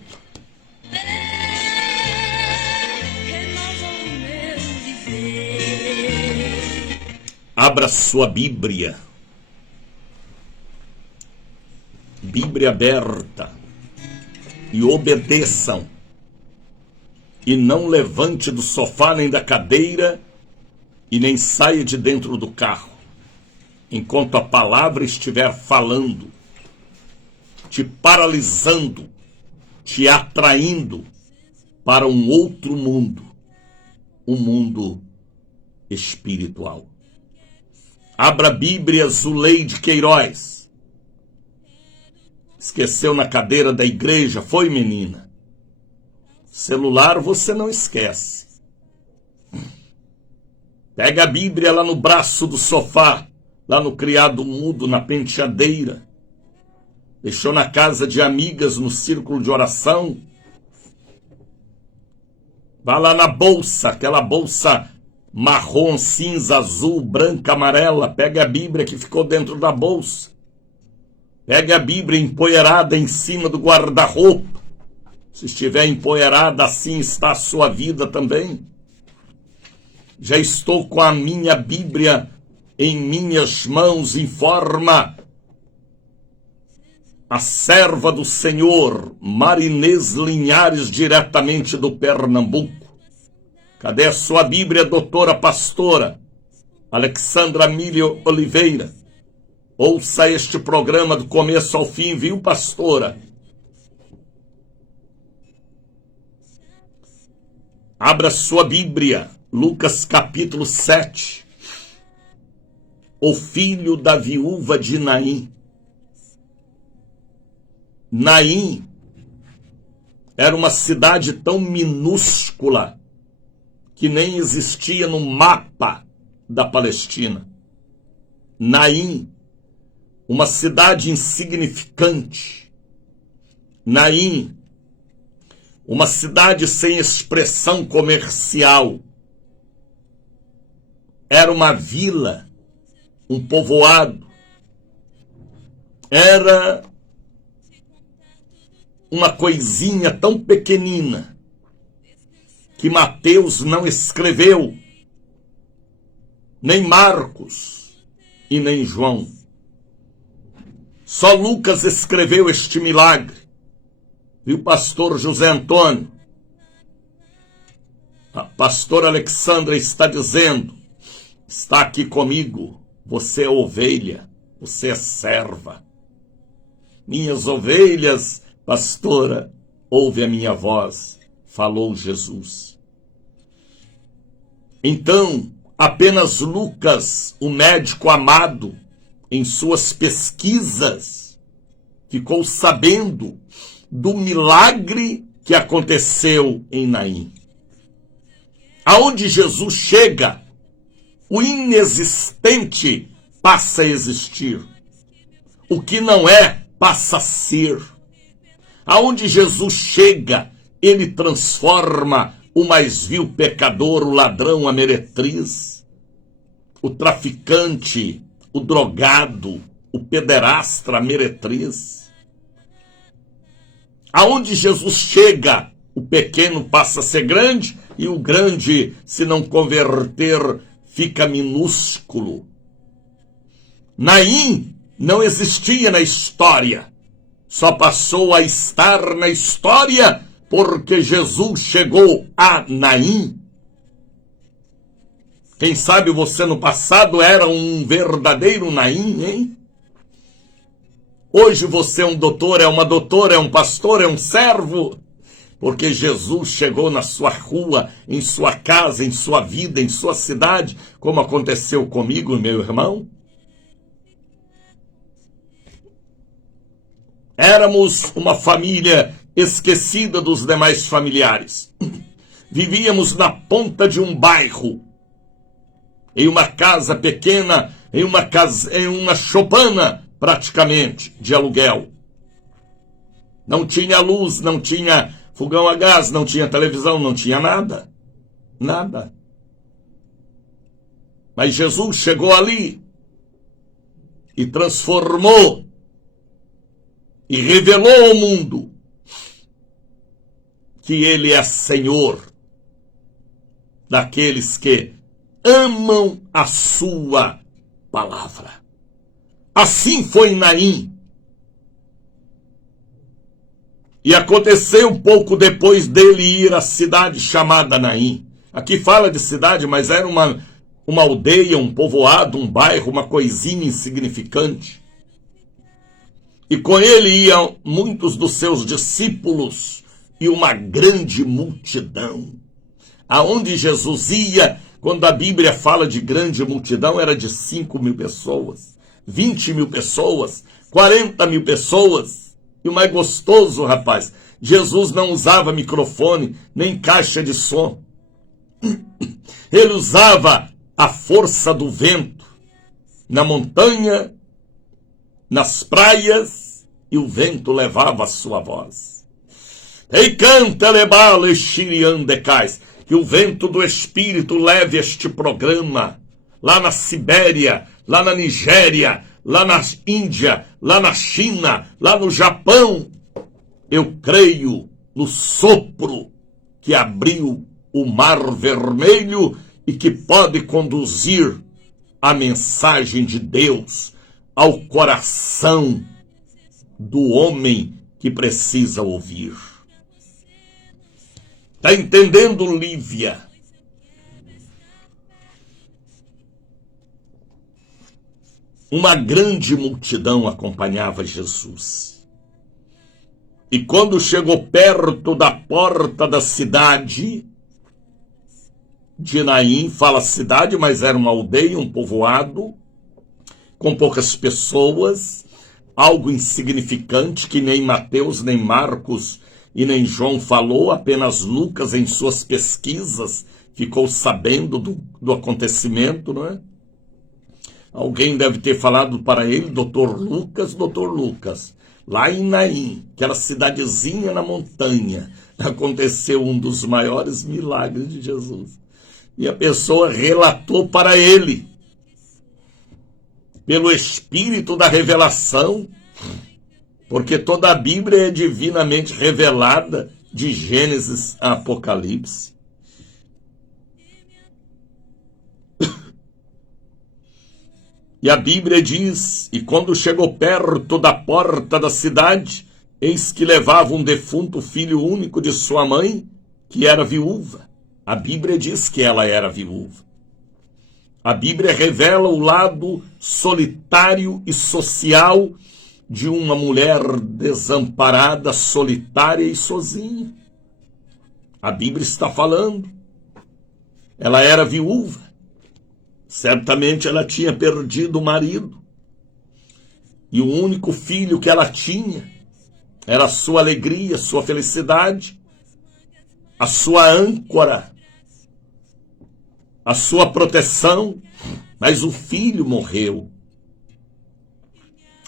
Abra sua Bíblia. Bíblia aberta. E obedeçam. E não levante do sofá nem da cadeira e nem saia de dentro do carro enquanto a palavra estiver falando, te paralisando, te atraindo para um outro mundo, um mundo espiritual. Abra a Bíblia, Zuleide Queiroz. Esqueceu na cadeira da igreja, foi, menina? Celular você não esquece. Pega a Bíblia lá no braço do sofá, lá no criado mudo, na penteadeira. Deixou na casa de amigas, no círculo de oração. Vá lá na bolsa, aquela bolsa marrom, cinza, azul, branca, amarela. Pega a Bíblia que ficou dentro da bolsa. Pega a Bíblia empoeirada em cima do guarda-roupa. Se estiver empoeirada, assim está a sua vida também. Já estou com a minha Bíblia em minhas mãos em forma a serva do Senhor, Marinês Linhares, diretamente do Pernambuco. Cadê a sua Bíblia, doutora pastora Alexandra Milho Oliveira? Ouça este programa do começo ao fim, viu, pastora? Abra sua Bíblia, Lucas capítulo 7. O filho da viúva de Naim. Naim era uma cidade tão minúscula que nem existia no mapa da Palestina. Naim, uma cidade insignificante. Naim, uma cidade sem expressão comercial. Era uma vila, um povoado. Era uma coisinha tão pequenina que Mateus não escreveu, nem Marcos e nem João. Só Lucas escreveu este milagre. E o pastor José Antônio, a pastora Alexandra está dizendo, está aqui comigo, você é ovelha, você é serva. Minhas ovelhas, pastora, ouve a minha voz, falou Jesus. Então, apenas Lucas, o médico amado, em suas pesquisas, ficou sabendo do milagre que aconteceu em Naim. Aonde Jesus chega, o inexistente passa a existir. O que não é, passa a ser. Aonde Jesus chega, ele transforma o mais vil pecador, o ladrão, a meretriz, o traficante, o drogado, o pederastra, a meretriz. Aonde Jesus chega, o pequeno passa a ser grande e o grande, se não converter, fica minúsculo. Naim não existia na história, só passou a estar na história porque Jesus chegou a Naim. Quem sabe você no passado era um verdadeiro Naim, hein? Hoje você é um doutor, é uma doutora, é um pastor, é um servo, porque Jesus chegou na sua rua, em sua casa, em sua vida, em sua cidade, como aconteceu comigo, meu irmão. Éramos uma família esquecida dos demais familiares. Vivíamos na ponta de um bairro, em uma casa pequena, em uma choupana, praticamente, de aluguel. Não tinha luz, não tinha fogão a gás, não tinha televisão, não tinha nada. Nada. Mas Jesus chegou ali e transformou e revelou ao mundo que ele é Senhor daqueles que amam a sua palavra. Assim foi em Naim. E aconteceu pouco depois dele ir à cidade chamada Naim. Aqui fala de cidade, mas era uma aldeia, um povoado, um bairro, uma coisinha insignificante. E com ele iam muitos dos seus discípulos e uma grande multidão. Aonde Jesus ia, quando a Bíblia fala de grande multidão, era de 5.000 pessoas, 20.000 pessoas, 40.000 pessoas. E o mais gostoso, rapaz, Jesus não usava microfone, nem caixa de som. Ele usava a força do vento na montanha, nas praias, e o vento levava a sua voz. Ei, canta, lebale, xiriandecais, que o vento do Espírito leve este programa lá na Sibéria, lá na Nigéria, lá na Índia, lá na China, lá no Japão. Eu creio no sopro que abriu o Mar Vermelho e que pode conduzir a mensagem de Deus ao coração do homem que precisa ouvir. Está entendendo, Lívia? Uma grande multidão acompanhava Jesus. E quando chegou perto da porta da cidade de Naim, fala cidade, mas era uma aldeia, um povoado, com poucas pessoas, algo insignificante que nem Mateus, nem Marcos e nem João falou, apenas Lucas, em suas pesquisas, ficou sabendo do acontecimento, não é? Alguém deve ter falado para ele, doutor Lucas, lá em Naim, aquela cidadezinha na montanha, aconteceu um dos maiores milagres de Jesus. E a pessoa relatou para ele, pelo Espírito da revelação, porque toda a Bíblia é divinamente revelada, de Gênesis a Apocalipse. E a Bíblia diz, e quando chegou perto da porta da cidade, eis que levava um defunto filho único de sua mãe, que era viúva. A Bíblia diz que ela era viúva. A Bíblia revela o lado solitário e social de uma mulher desamparada, solitária e sozinha. A Bíblia está falando. Ela era viúva. Certamente ela tinha perdido o marido. E o único filho que ela tinha era a sua alegria, a sua felicidade, a sua âncora, a sua proteção. Mas o filho morreu.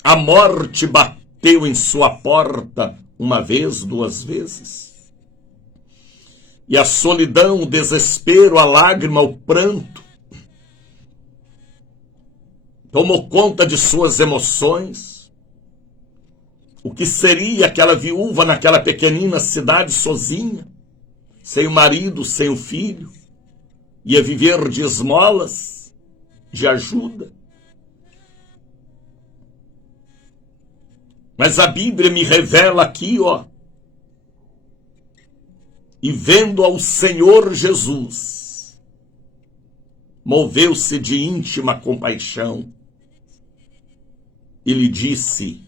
A morte bateu em sua porta uma vez, duas vezes. E a solidão, o desespero, a lágrima, o pranto tomou conta de suas emoções. O que seria aquela viúva naquela pequenina cidade sozinha, sem o marido, sem o filho, ia viver de esmolas, de ajuda. Mas a Bíblia me revela aqui, e vendo ao Senhor Jesus, moveu-se de íntima compaixão e lhe disse: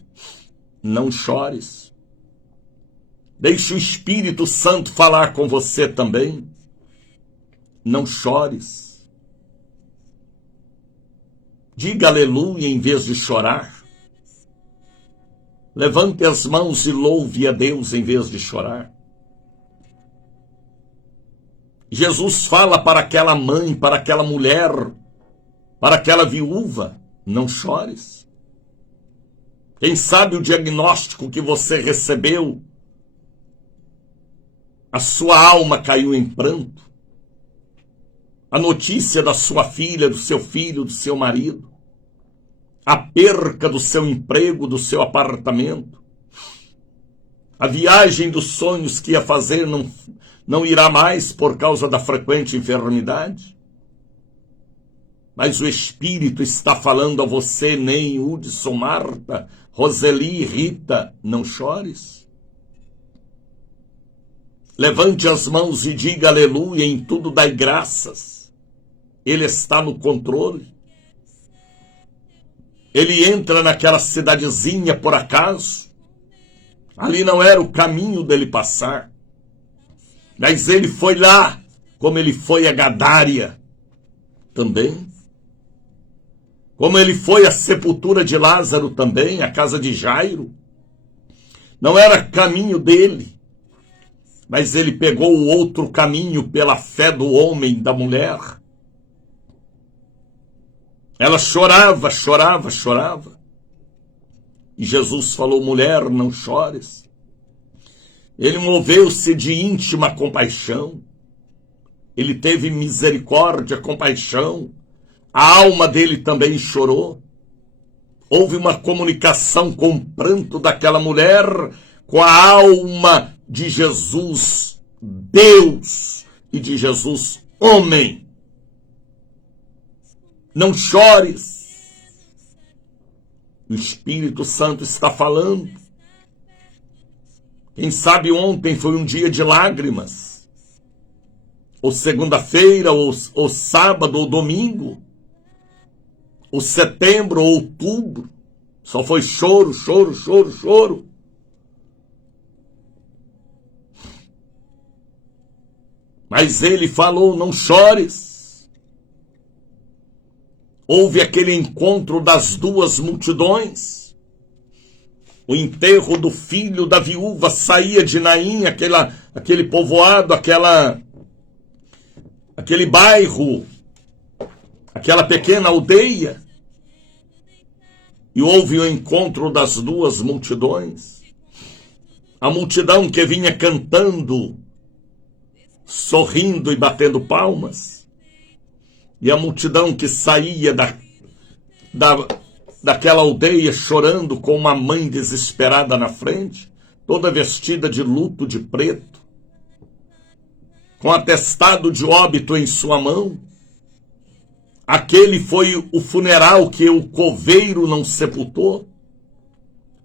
não chores. Deixe o Espírito Santo falar com você também. Não chores. Diga aleluia em vez de chorar. Levante as mãos e louve a Deus em vez de chorar. Jesus fala para aquela mãe, para aquela mulher, para aquela viúva: não chores. Quem sabe o diagnóstico que você recebeu, a sua alma caiu em pranto. A notícia da sua filha, do seu filho, do seu marido, a perca do seu emprego, do seu apartamento, a viagem dos sonhos que ia fazer não irá mais por causa da frequente enfermidade. Mas o Espírito está falando a você, Ney, Hudson, Marta, Roseli, Rita: não chores. Levante as mãos e diga aleluia, em tudo dai graças. Ele está no controle. Ele entra naquela cidadezinha por acaso. Ali não era o caminho dele passar. Mas ele foi lá, como ele foi a Gadária também. Como ele foi à sepultura de Lázaro também, a casa de Jairo. Não era caminho dele, mas ele pegou o outro caminho pela fé do homem, da mulher. Ela chorava, chorava, chorava. E Jesus falou: mulher, não chores. Ele moveu-se de íntima compaixão. Ele teve misericórdia, compaixão. A alma dele também chorou. Houve uma comunicação com o pranto daquela mulher com a alma de Jesus, Deus, e de Jesus, homem. Não chores. O Espírito Santo está falando. Quem sabe ontem foi um dia de lágrimas, ou segunda-feira, ou sábado, ou domingo, ou setembro, ou outubro, só foi choro, choro, choro, choro. Mas ele falou, não chores. Houve aquele encontro das duas multidões. O enterro do filho da viúva saía de Naim, aquele povoado, aquele bairro, aquela pequena aldeia. E houve o encontro das duas multidões. A multidão que vinha cantando, sorrindo e batendo palmas. E a multidão que saía daquela aldeia chorando com uma mãe desesperada na frente, toda vestida de luto de preto, com atestado de óbito em sua mão. Aquele foi o funeral que o coveiro não sepultou,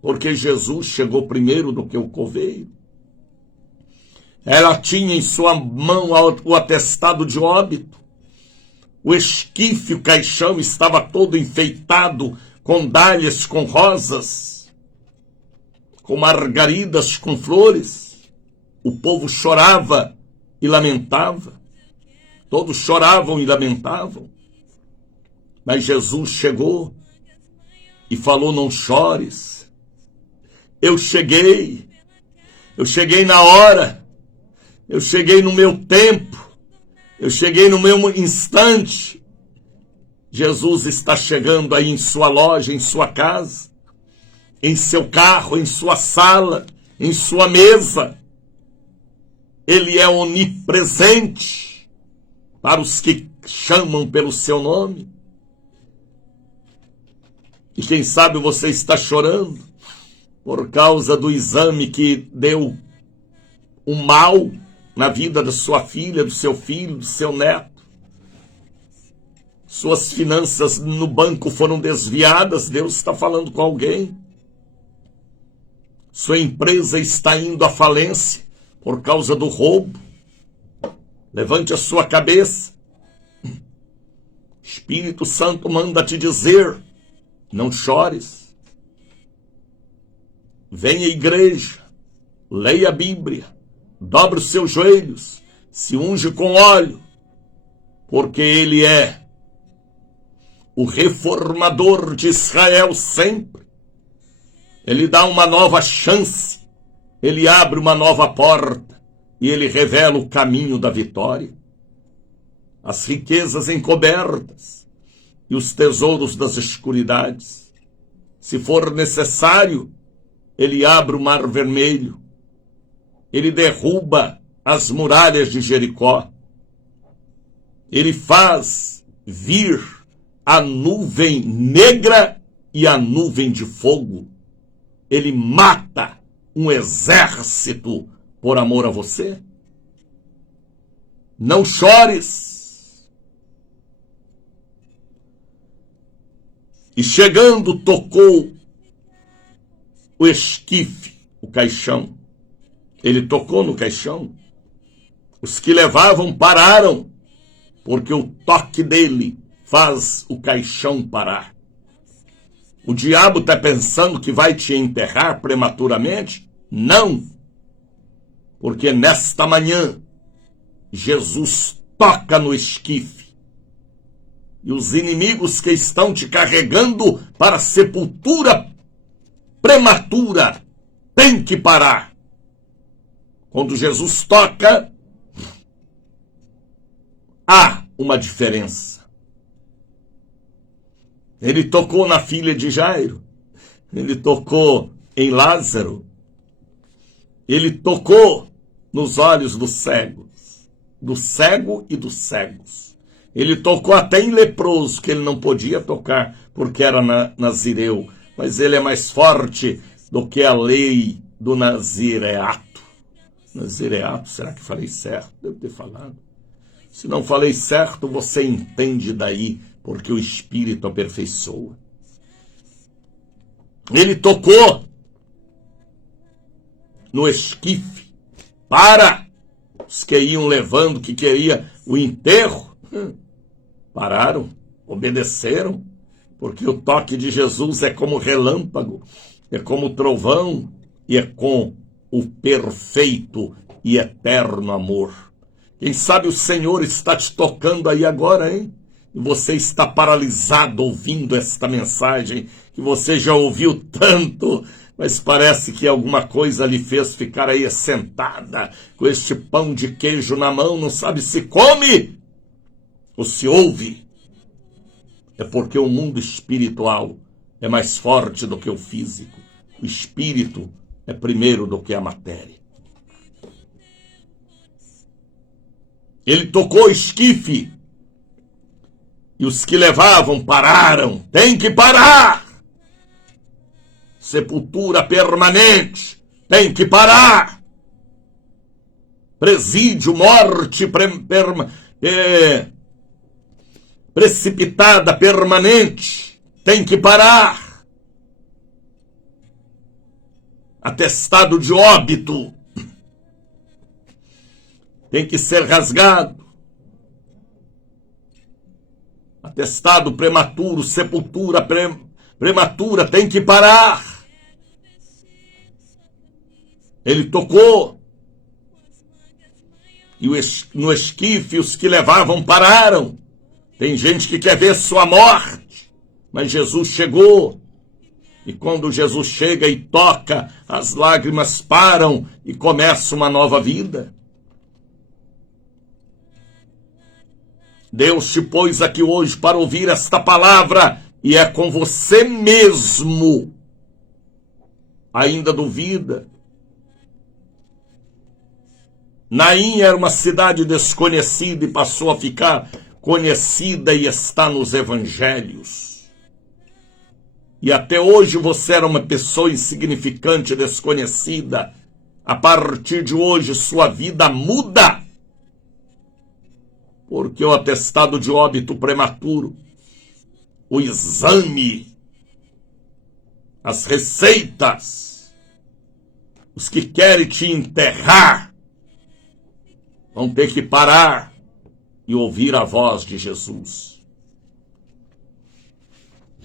porque Jesus chegou primeiro do que o coveiro. Ela tinha em sua mão o atestado de óbito. O esquife, o caixão, estava todo enfeitado com dálias, com rosas, com margaridas, com flores. O povo chorava e lamentava. Todos choravam e lamentavam. Mas Jesus chegou e falou, não chores. Eu cheguei na hora. Eu cheguei no meu tempo, eu cheguei no meu instante. Jesus está chegando aí em sua loja, em sua casa, em seu carro, em sua sala, em sua mesa. Ele é onipresente para os que chamam pelo seu nome. E quem sabe você está chorando por causa do exame que deu um mal na vida da sua filha, do seu filho, do seu neto. Suas finanças no banco foram desviadas, Deus está falando com alguém. Sua empresa está indo à falência por causa do roubo. Levante a sua cabeça. Espírito Santo manda te dizer, não chores. Venha à igreja, leia a Bíblia, dobre os seus joelhos, se unge com óleo, porque ele é o reformador de Israel sempre. Ele dá uma nova chance, ele abre uma nova porta e ele revela o caminho da vitória. As riquezas encobertas e os tesouros das escuridades. Se for necessário, ele abre o mar vermelho. Ele derruba as muralhas de Jericó. Ele faz vir a nuvem negra e a nuvem de fogo. Ele mata um exército por amor a você. Não chores. E chegando, tocou o esquife, o caixão. Ele tocou no caixão. Os que levavam pararam, porque o toque dele faz o caixão parar. O diabo está pensando que vai te enterrar prematuramente? Não! Porque nesta manhã, Jesus toca no esquife. E os inimigos que estão te carregando para a sepultura prematura têm que parar. Quando Jesus toca, há uma diferença. Ele tocou na filha de Jairo, ele tocou em Lázaro, ele tocou nos olhos dos cegos, do cego e dos cegos. Ele tocou até em leproso, que ele não podia tocar porque era nazireu, mas ele é mais forte do que a lei do nazireato. Nazireato, será que falei certo? Devo ter falado. Se não falei certo, você entende daí, porque o Espírito aperfeiçoa. Ele tocou no esquife. Para! Os que iam levando, que queria o enterro, pararam, obedeceram, porque o toque de Jesus é como relâmpago, é como trovão e é com o perfeito e eterno amor. Quem sabe o Senhor está te tocando aí agora, hein? E você está paralisado ouvindo esta mensagem, que você já ouviu tanto, mas parece que alguma coisa lhe fez ficar aí sentada, com este pão de queijo na mão, não sabe se come ou se ouve. É porque o mundo espiritual é mais forte do que o físico. O espírito é primeiro do que a matéria. Ele tocou o esquife, e os que levavam pararam. Tem que parar! Sepultura permanente, tem que parar! Presídio, morte precipitada, permanente, tem que parar! Atestado de óbito tem que ser rasgado. Atestado prematuro, sepultura prematura, tem que parar. Ele tocou, e no esquife os que levavam pararam. Tem gente que quer ver sua morte, mas Jesus chegou. E quando Jesus chega e toca, as lágrimas param e começa uma nova vida. Deus te pôs aqui hoje para ouvir esta palavra, e é com você mesmo. Ainda duvida? Naim era uma cidade desconhecida e passou a ficar conhecida e está nos evangelhos. E até hoje você era uma pessoa insignificante, desconhecida. A partir de hoje sua vida muda. Porque o atestado de óbito prematuro, o exame, as receitas, os que querem te enterrar, vão ter que parar e ouvir a voz de Jesus.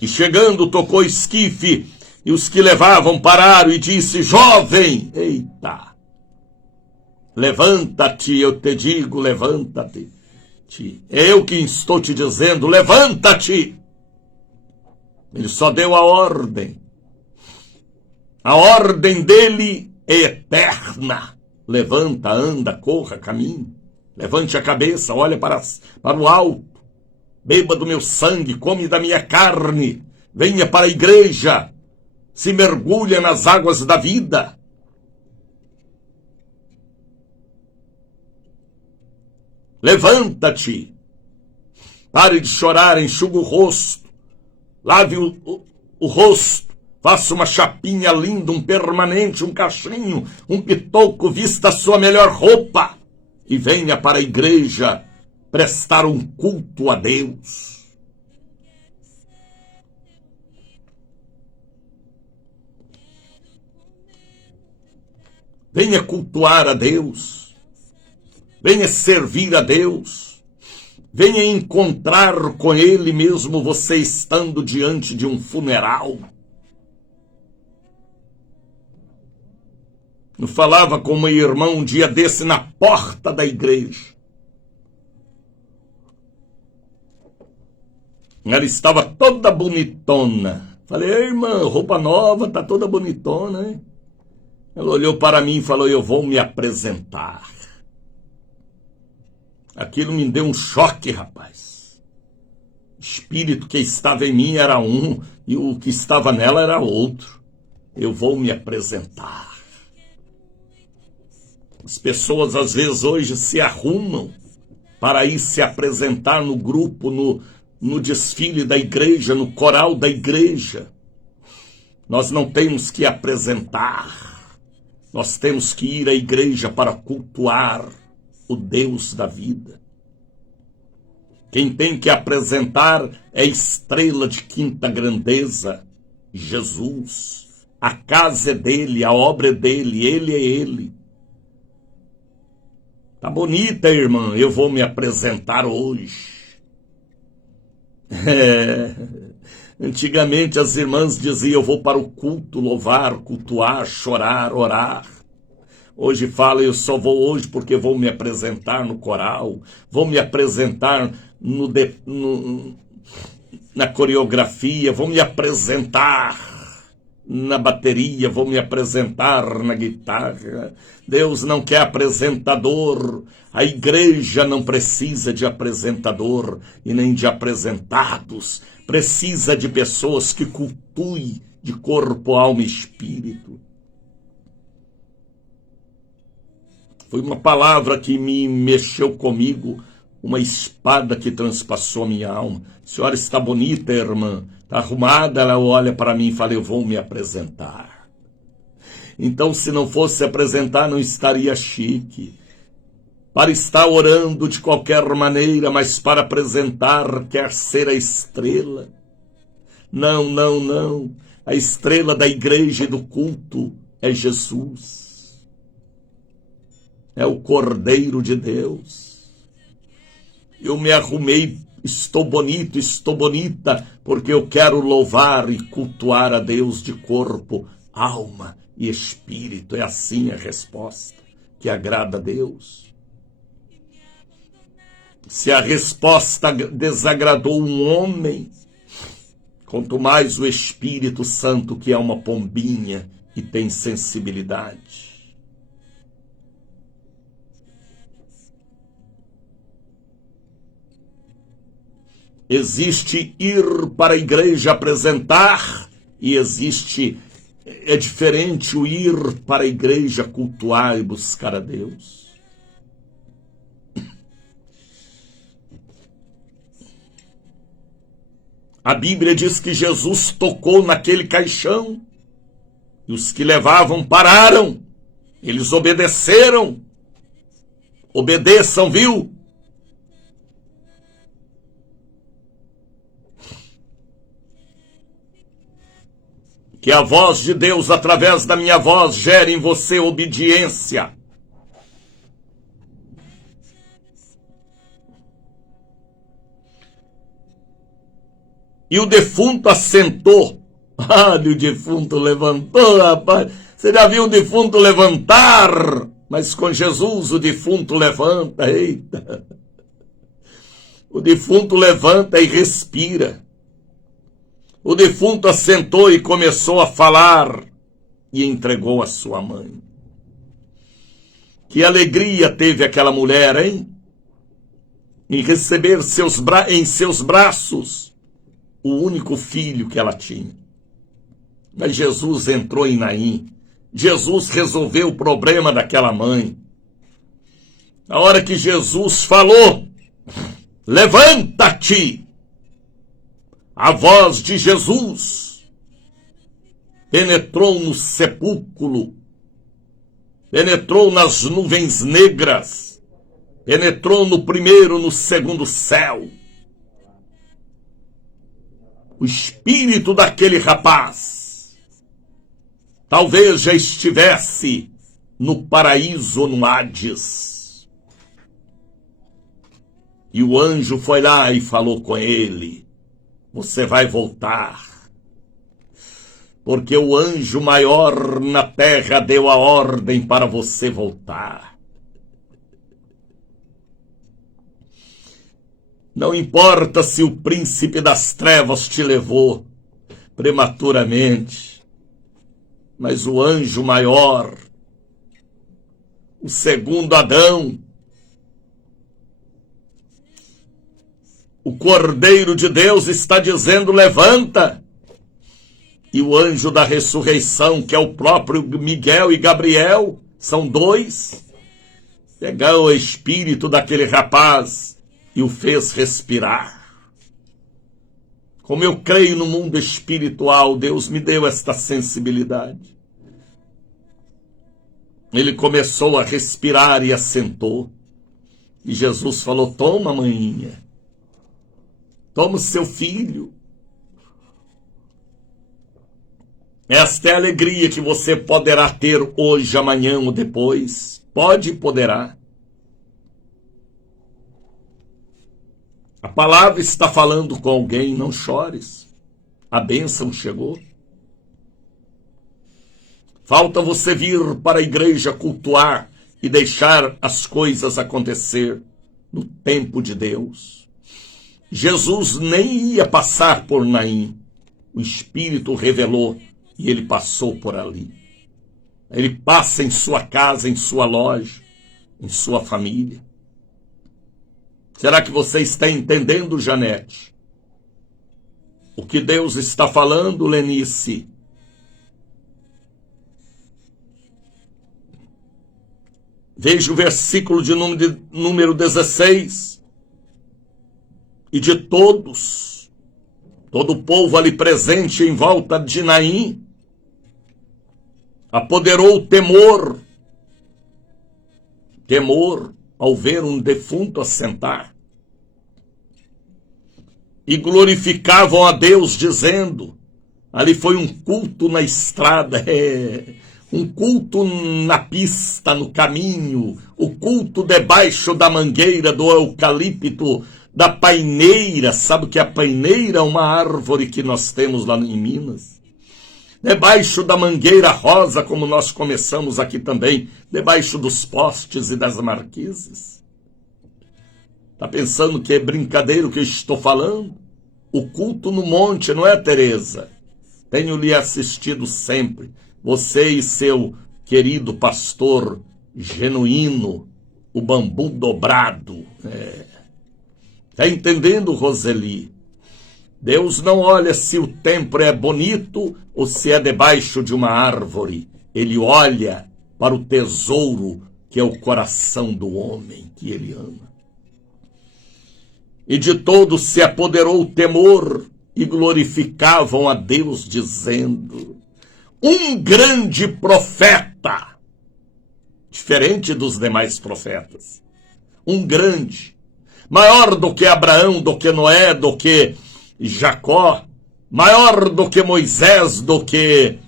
E chegando, tocou esquife, e os que levavam pararam e disse: jovem, eita, levanta-te, eu te digo, levanta-te. Eu que estou te dizendo, levanta-te. Ele só deu a ordem. A ordem dele é eterna. Levanta, anda, corra, caminhe. Levante a cabeça, olha para o alto. Beba do meu sangue, come da minha carne. Venha para a igreja. Se mergulha nas águas da vida. Levanta-te, pare de chorar, enxuga o rosto, lave o rosto, faça uma chapinha linda, um permanente, um cachinho, um pitoco, vista a sua melhor roupa e venha para a igreja prestar um culto a Deus. Venha cultuar a Deus. Venha servir a Deus, venha encontrar com Ele mesmo você estando diante de um funeral. Eu falava com uma irmã um dia desse na porta da igreja. Ela estava toda bonitona. Falei: irmã, roupa nova, tá toda bonitona, hein? Ela olhou para mim e falou: eu vou me apresentar. Aquilo me deu um choque, rapaz. O espírito que estava em mim era um e o que estava nela era outro. Eu vou me apresentar. As pessoas às vezes hoje se arrumam para ir se apresentar no grupo, no desfile da igreja, no coral da igreja. Nós não temos que apresentar. Nós temos que ir à igreja para cultuar o Deus da vida. Quem tem que apresentar é a estrela de quinta grandeza, Jesus. A casa é dele, a obra é dele, ele é ele. Tá bonita, irmã, eu vou me apresentar hoje. Antigamente as irmãs diziam, eu vou para o culto louvar, cultuar, chorar, orar. Hoje fala, eu só vou hoje porque vou me apresentar no coral, vou me apresentar na coreografia, vou me apresentar na bateria, vou me apresentar na guitarra. Deus não quer apresentador, a igreja não precisa de apresentador e nem de apresentados, precisa de pessoas que cultuem de corpo, alma e espírito. Foi uma palavra que me mexeu comigo, uma espada que transpassou a minha alma. A senhora está bonita, irmã, está arrumada, ela olha para mim e fala, eu vou me apresentar. Então, se não fosse apresentar, não estaria chique. Para estar orando de qualquer maneira, mas para apresentar, quer ser a estrela. Não, não, não. A estrela da igreja e do culto é Jesus. É o Cordeiro de Deus. Eu me arrumei, estou bonito, estou bonita, porque eu quero louvar e cultuar a Deus de corpo, alma e espírito. É assim a resposta que agrada a Deus. Se a resposta desagradou um homem, quanto mais o Espírito Santo, que é uma pombinha e tem sensibilidade. Existe ir para a igreja apresentar e existe, é diferente o ir para a igreja cultuar e buscar a Deus. A Bíblia diz que Jesus tocou naquele caixão e os que levavam pararam, eles obedeceram. Obedeçam, viu? Que a voz de Deus, através da minha voz, gere em você obediência. E o defunto assentou. Ah, o defunto levantou, rapaz. Você já viu um defunto levantar? Mas com Jesus o defunto levanta. Eita. O defunto levanta e respira. O defunto assentou e começou a falar e entregou a sua mãe. Que alegria teve aquela mulher, hein? Em receber em seus braços o único filho que ela tinha. Mas Jesus entrou em Naim. Jesus resolveu o problema daquela mãe. Na hora que Jesus falou, levanta-te! A voz de Jesus penetrou no sepulcro, penetrou nas nuvens negras, penetrou no primeiro, no segundo céu. O espírito daquele rapaz talvez já estivesse no paraíso ou no Hades. E o anjo foi lá e falou com ele, você vai voltar, porque o anjo maior na terra deu a ordem para você voltar. Não importa se o príncipe das trevas te levou prematuramente, mas o anjo maior, o segundo Adão, o Cordeiro de Deus está dizendo, levanta. E o anjo da ressurreição, que é o próprio Miguel e Gabriel, são dois, pegou o espírito daquele rapaz e o fez respirar. Como eu creio no mundo espiritual, Deus me deu esta sensibilidade. Ele começou a respirar e assentou. E Jesus falou, toma, maninha. Toma o seu filho. Esta é a alegria que você poderá ter hoje, amanhã ou depois. Pode e poderá. A palavra está falando com alguém, não chores. A bênção chegou. Falta você vir para a igreja cultuar e deixar as coisas acontecer no tempo de Deus. Jesus nem ia passar por Naim. O Espírito revelou e ele passou por ali. Ele passa em sua casa, em sua loja, em sua família. Será que você está entendendo, Janete? O que Deus está falando, Lenice? Veja o versículo de número 16. E de todos, todo o povo ali presente em volta de Naim, apoderou o temor ao ver um defunto assentar. E glorificavam a Deus dizendo, ali foi um culto na estrada, um culto na pista, no caminho, o culto debaixo da mangueira, do eucalipto, da paineira. Sabe o que é a paineira? Uma árvore que nós temos lá em Minas. Debaixo da mangueira rosa, como nós começamos aqui também, debaixo dos postes e das marquises. Está pensando que é brincadeira o que eu estou falando? O culto no monte, não é, Tereza? Tenho lhe assistido sempre. Você e seu querido pastor genuíno, o bambu dobrado. Está entendendo, Roseli? Deus não olha se o templo é bonito ou se é debaixo de uma árvore. Ele olha para o tesouro que é o coração do homem que ele ama. E de todos se apoderou o temor e glorificavam a Deus dizendo, um grande profeta, diferente dos demais profetas, um grande, maior do que Abraão, do que Noé, do que Jacó, maior do que Moisés, do que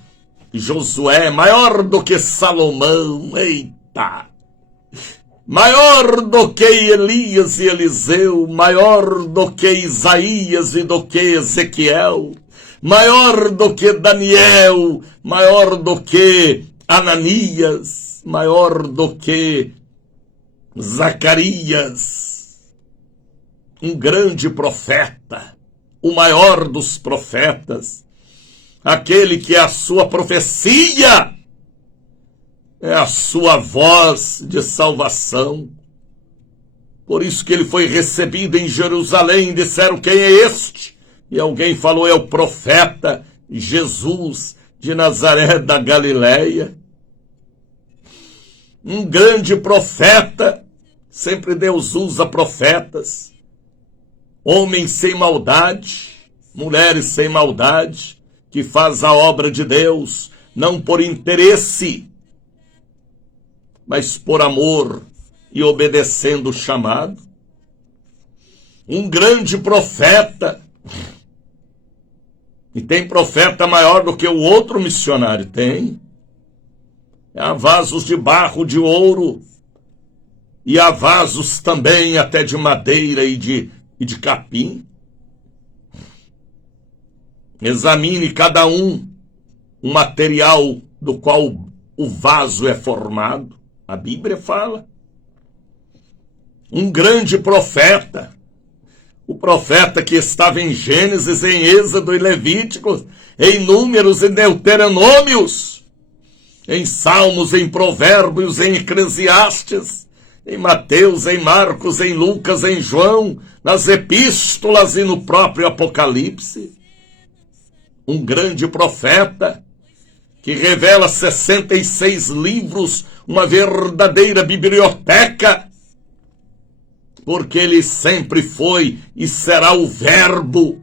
Josué, maior do que Salomão, eita, maior do que Elias e Eliseu, maior do que Isaías e do que Ezequiel, maior do que Daniel, maior do que Ananias, maior do que Zacarias, um grande profeta, o maior dos profetas, aquele que a sua profecia é a sua voz de salvação. Por isso que ele foi recebido em Jerusalém, disseram, quem é este? E alguém falou, é o profeta Jesus de Nazaré da Galileia. Um grande profeta, sempre Deus usa profetas, homens sem maldade, mulheres sem maldade, que faz a obra de Deus, não por interesse, mas por amor e obedecendo o chamado. Um grande profeta, e tem profeta maior do que o outro missionário, tem. Há vasos de barro, de ouro, e há vasos também até de madeira e de capim. Examine cada um o material do qual o vaso é formado. A Bíblia fala. Um grande profeta, o profeta que estava em Gênesis, em Êxodo e Levíticos, em Números e Deuteronômios, em Salmos, em Provérbios, em Eclesiastes, em Mateus, em Marcos, em Lucas, em João, nas epístolas e no próprio Apocalipse. Um grande profeta que revela 66 livros, uma verdadeira biblioteca, porque ele sempre foi e será o Verbo.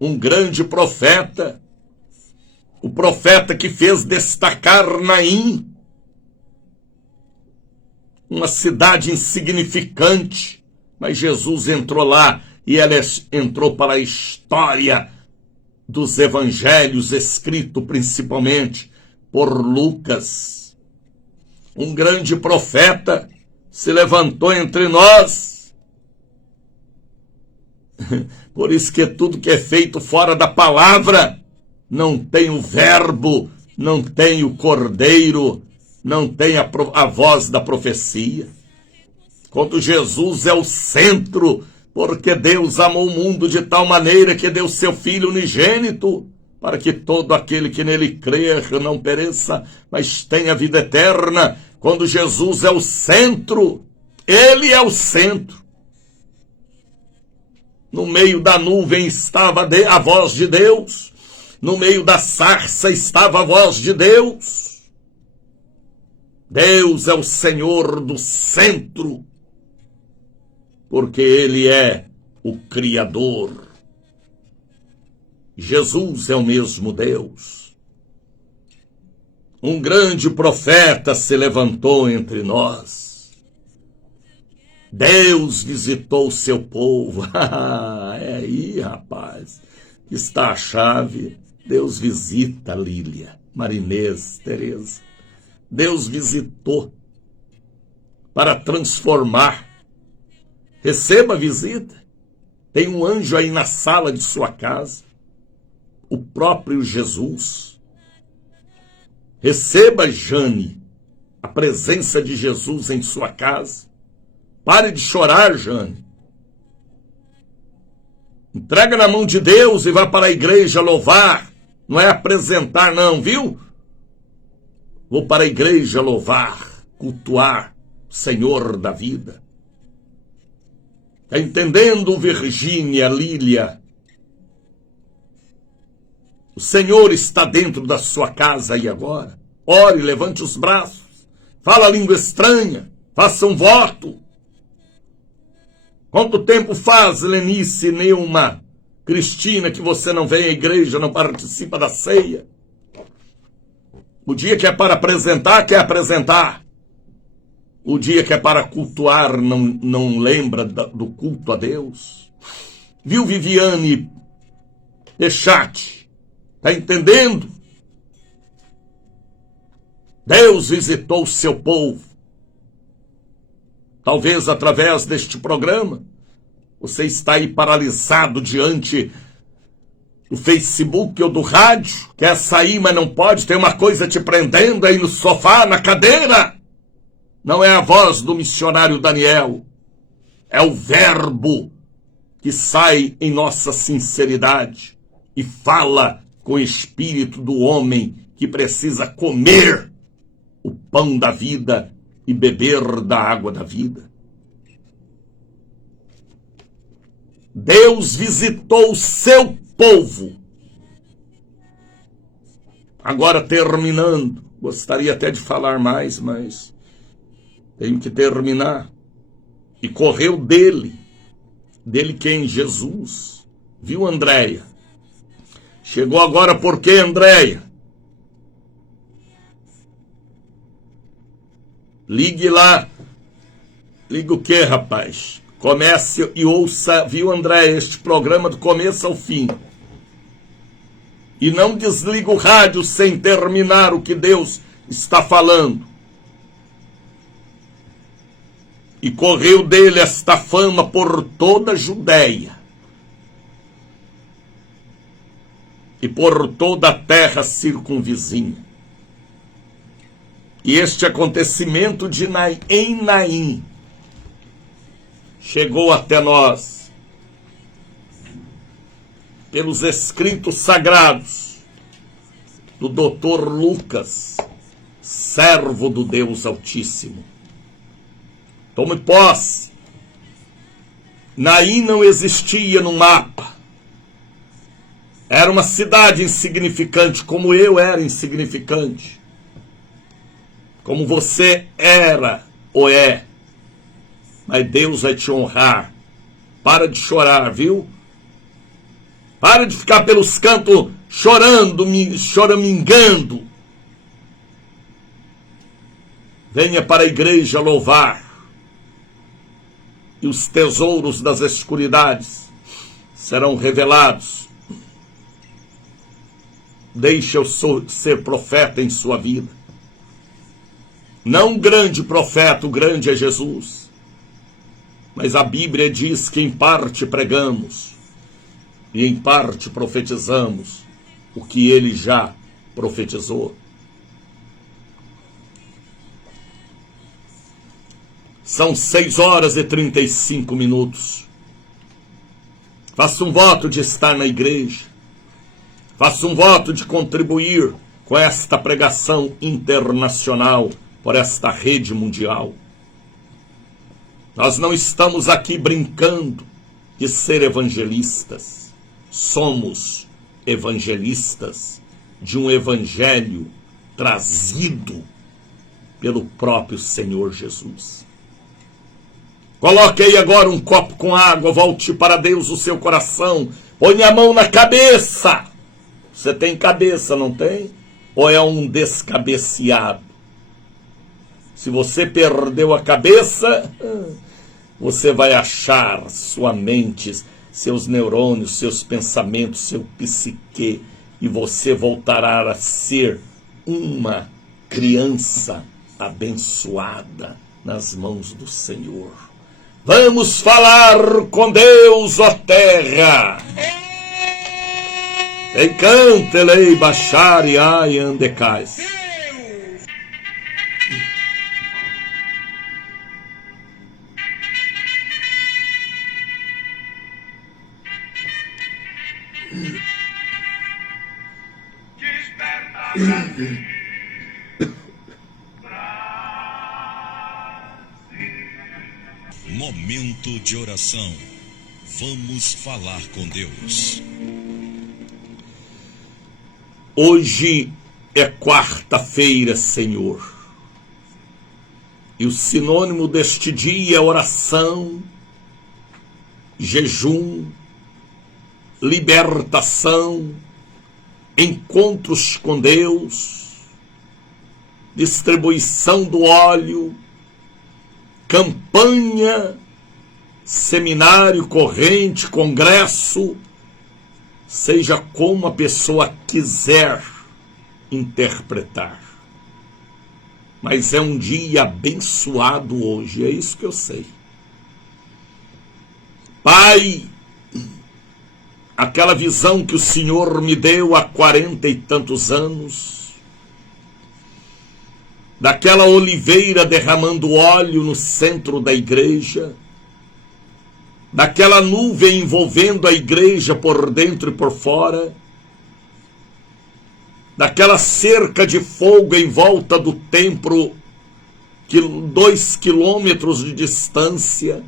Um grande profeta, o profeta que fez destacar Naim, uma cidade insignificante, mas Jesus entrou lá e ela entrou para a história dos evangelhos, escrito principalmente por Lucas. Um grande profeta se levantou entre nós. Por isso que tudo que é feito fora da palavra não tem o verbo, não tem o cordeiro, não tem a voz da profecia. Quando Jesus é o centro, porque Deus amou o mundo de tal maneira que deu seu Filho unigênito, para que todo aquele que nele crer não pereça, mas tenha vida eterna. Quando Jesus é o centro, ele é o centro. No meio da nuvem estava a voz de Deus, no meio da sarça estava a voz de Deus. Deus é o Senhor do centro, porque ele é o Criador. Jesus é o mesmo Deus. Um grande profeta se levantou entre nós. Deus visitou o seu povo. É aí, rapaz, está a chave. Deus visita Lília, Marinês, Tereza. Deus visitou para transformar. Receba a visita. Tem um anjo aí na sala de sua casa, o próprio Jesus. Receba, Jane, a presença de Jesus em sua casa. Pare de chorar, Jane. Entrega na mão de Deus e vá para a igreja louvar. Não é apresentar não, viu? Vou para a igreja louvar, cultuar o Senhor da vida. Está entendendo, Virgínia, Lília? O Senhor está dentro da sua casa aí agora. Ore, levante os braços. Fala a língua estranha. Faça um voto. Quanto tempo faz, Lenice, Neuma, Cristina, que você não vem à igreja, não participa da ceia? O dia que é para apresentar, quer apresentar. O dia que é para cultuar, não lembra do culto a Deus. Viu, Viviane Pechate? Está entendendo? Deus visitou o seu povo. Talvez através deste programa, você está aí paralisado diante do Facebook ou do rádio, quer sair, mas não pode, tem uma coisa te prendendo aí no sofá, na cadeira. Não é a voz do missionário Daniel, é o verbo que sai em nossa sinceridade e fala com o espírito do homem que precisa comer o pão da vida e beber da água da vida. Deus visitou o seu povo. Agora, terminando, gostaria até de falar mais, mas tenho que terminar. E correu dele quem? Jesus. Viu, Andréia? Chegou agora por quê, Andréia? Ligue lá. Liga o quê, rapaz? Comece e ouça, viu, André, este programa do começo ao fim. E não desliga o rádio sem terminar o que Deus está falando. E correu dele esta fama por toda a Judéia e por toda a terra circunvizinha. E este acontecimento em Naim chegou até nós pelos escritos sagrados do Dr. Lucas, servo do Deus Altíssimo. Tome posse. Naim não existia no mapa. Era uma cidade insignificante, como eu era insignificante. Como você era ou é. Mas Deus vai te honrar. Para de chorar, viu? Para de ficar pelos cantos chorando, choramingando. Venha para a igreja louvar. E os tesouros das escuridades serão revelados. deixe eu ser profeta em sua vida. Não um grande profeta, o grande é Jesus. Mas a Bíblia diz que em parte pregamos e em parte profetizamos o que ele já profetizou. São 6h35. Faça um voto de estar na igreja. Faça um voto de contribuir com esta pregação internacional por esta rede mundial. Nós não estamos aqui brincando de ser evangelistas. Somos evangelistas de um evangelho trazido pelo próprio Senhor Jesus. Coloque aí agora um copo com água, volte para Deus o seu coração, põe a mão na cabeça. Você tem cabeça, não tem? Ou é um descabeceado? Se você perdeu a cabeça, você vai achar sua mente, seus neurônios, seus pensamentos, seu psique, e você voltará a ser uma criança abençoada nas mãos do Senhor. Vamos falar com Deus, ó terra. Encante-lei baixar e ai andecais. Momento de oração. Vamos falar com Deus. Hoje é quarta-feira, Senhor. E o sinônimo deste dia é oração, jejum, libertação, encontros com Deus, distribuição do óleo, campanha, seminário, corrente, congresso, seja como a pessoa quiser interpretar. Mas é um dia abençoado hoje, é isso que eu sei. Pai, aquela visão que o Senhor me deu há 40 e tantos anos, daquela oliveira derramando óleo no centro da igreja, daquela nuvem envolvendo a igreja por dentro e por fora, daquela cerca de fogo em volta do templo, 2 quilômetros de distância,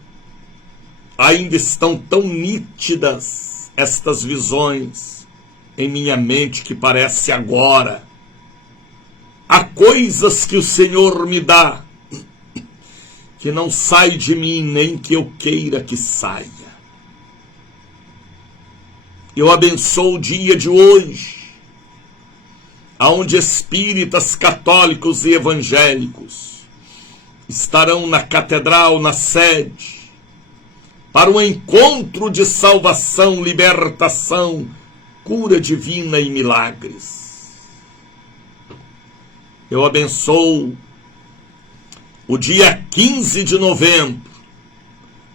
ainda estão tão nítidas estas visões em minha mente que parece agora. Há coisas que o Senhor me dá que não sai de mim nem que eu queira que saia. Eu abençoo o dia de hoje, aonde espíritas, católicos e evangélicos estarão na catedral, na sede, para um encontro de salvação, libertação, cura divina e milagres. Eu abençoo o dia 15 de novembro,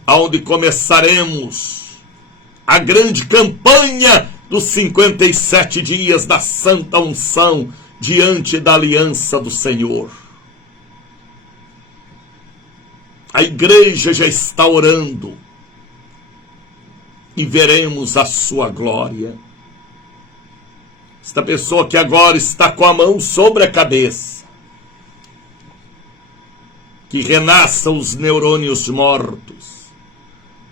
onde começaremos a grande campanha dos 57 dias da Santa Unção diante da aliança do Senhor. A igreja já está orando e veremos a sua glória. Esta pessoa que agora está com a mão sobre a cabeça, que renasça os neurônios mortos,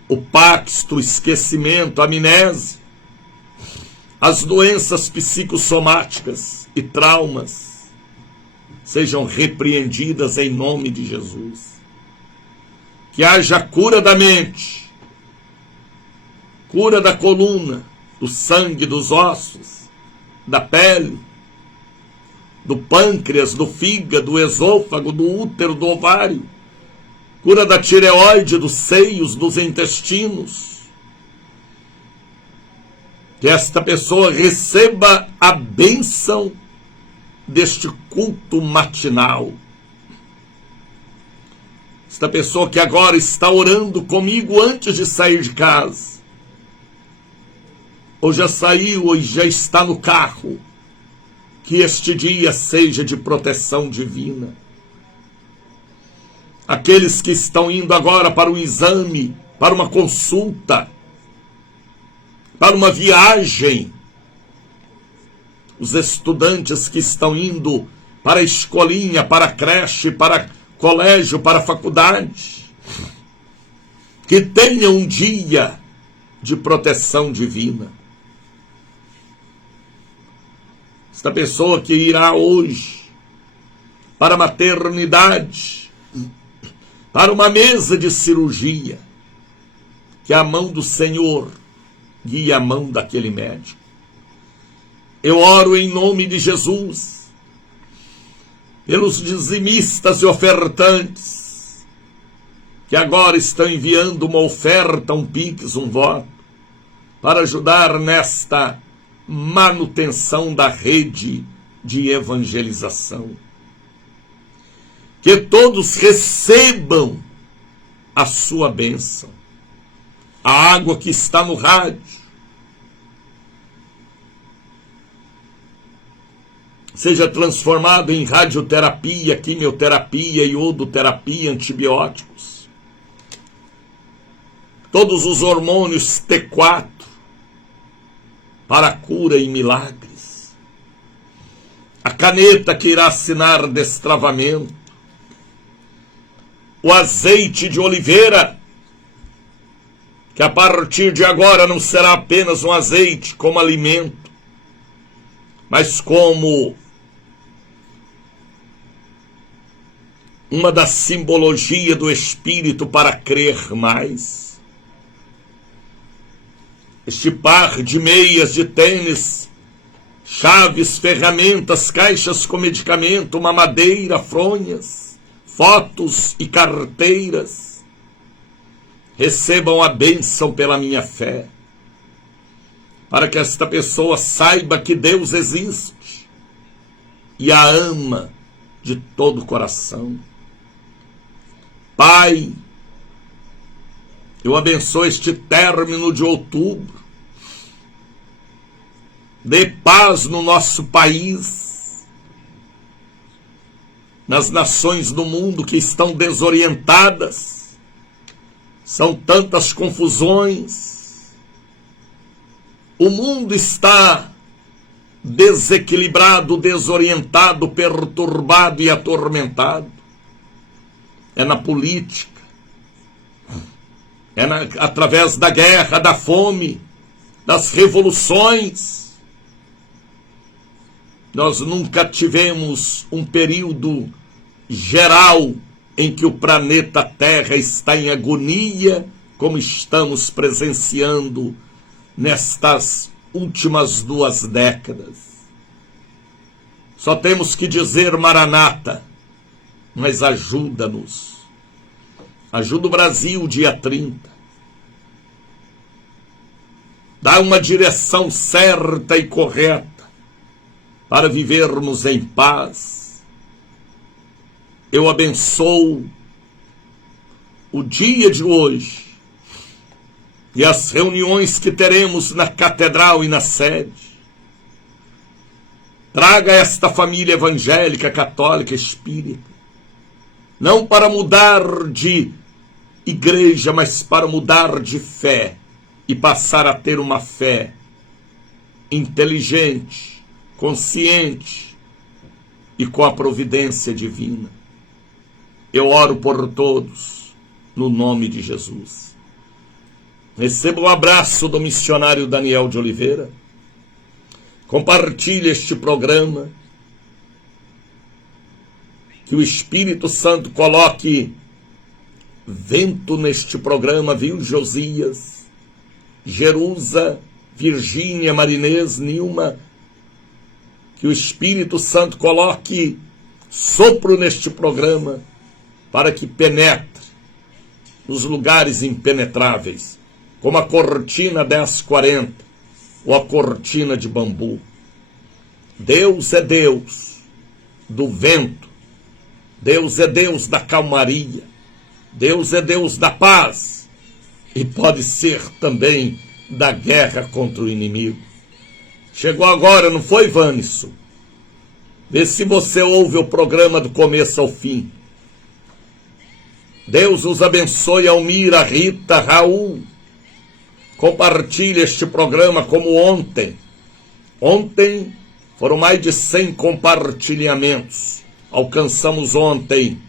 o paxto, o esquecimento, a amnésia, as doenças psicossomáticas e traumas sejam repreendidas em nome de Jesus. Que haja cura da mente, cura da coluna, do sangue, dos ossos, da pele, do pâncreas, do fígado, do esôfago, do útero, do ovário, cura da tireoide, dos seios, dos intestinos, Que esta pessoa receba a bênção deste culto matinal. Esta pessoa que agora está orando comigo antes de sair de casa, ou já saiu ou já está no carro, que este dia seja de proteção divina. Aqueles que estão indo agora para o exame, para uma consulta, para uma viagem, os estudantes que estão indo para a escolinha, para a creche, para colégio, para a faculdade, que tenham um dia de proteção divina. Esta pessoa que irá hoje para a maternidade, para uma mesa de cirurgia, que a mão do Senhor guie a mão daquele médico. Eu oro em nome de Jesus pelos dizimistas e ofertantes que agora estão enviando uma oferta, um pix, um voto, para ajudar nesta manutenção da rede de evangelização. Que todos recebam a sua bênção. A água que está no rádio seja transformado em radioterapia, quimioterapia, iodoterapia, antibióticos. Todos os hormônios T4 para a cura e milagres. A caneta que irá assinar destravamento. O azeite de oliveira, que a partir de agora não será apenas um azeite como alimento, mas como uma da simbologia do Espírito para crer mais. Este par de meias de tênis, chaves, ferramentas, caixas com medicamento, uma madeira, fronhas, fotos e carteiras, recebam a bênção pela minha fé, para que esta pessoa saiba que Deus existe e a ama de todo o coração. Pai, eu abençoo este término de outubro. Dê paz no nosso país, nas nações do mundo que estão desorientadas. São tantas confusões. O mundo está desequilibrado, desorientado, perturbado e atormentado. É na política, através da guerra, da fome, das revoluções. Nós nunca tivemos um período geral em que o planeta Terra está em agonia, como estamos presenciando nestas últimas 2 décadas. Só temos que dizer Maranata, mas ajuda-nos. Ajuda o Brasil, dia 30. Dá uma direção certa e correta para vivermos em paz. Eu abençoo o dia de hoje e as reuniões que teremos na catedral e na sede. Traga esta família evangélica, católica, espírita, não para mudar de igreja, mas para mudar de fé e passar a ter uma fé inteligente, consciente e com a providência divina. Eu oro por todos, no nome de Jesus. Receba o abraço do missionário Daniel de Oliveira. Compartilhe este programa. Que o Espírito Santo coloque vento neste programa, viu, Josias, Jerusa, Virgínia, Marinês, Nilma. Que o Espírito Santo coloque sopro neste programa para que penetre nos lugares impenetráveis, como a cortina 1040, ou a cortina de bambu. Deus é Deus do vento. Deus é Deus da calmaria. Deus é Deus da paz. E pode ser também da guerra contra o inimigo. Chegou agora, não foi, Vânisso? Vê se você ouve o programa do começo ao fim. Deus os abençoe, Almira, Rita, Raul. Compartilhe este programa como ontem. Ontem foram mais de 100 compartilhamentos. Alcançamos ontem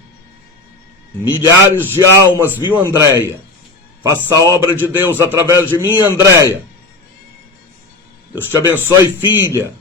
milhares de almas, viu, Andréia? Faça a obra de Deus através de mim, Andréia. Deus te abençoe, filha.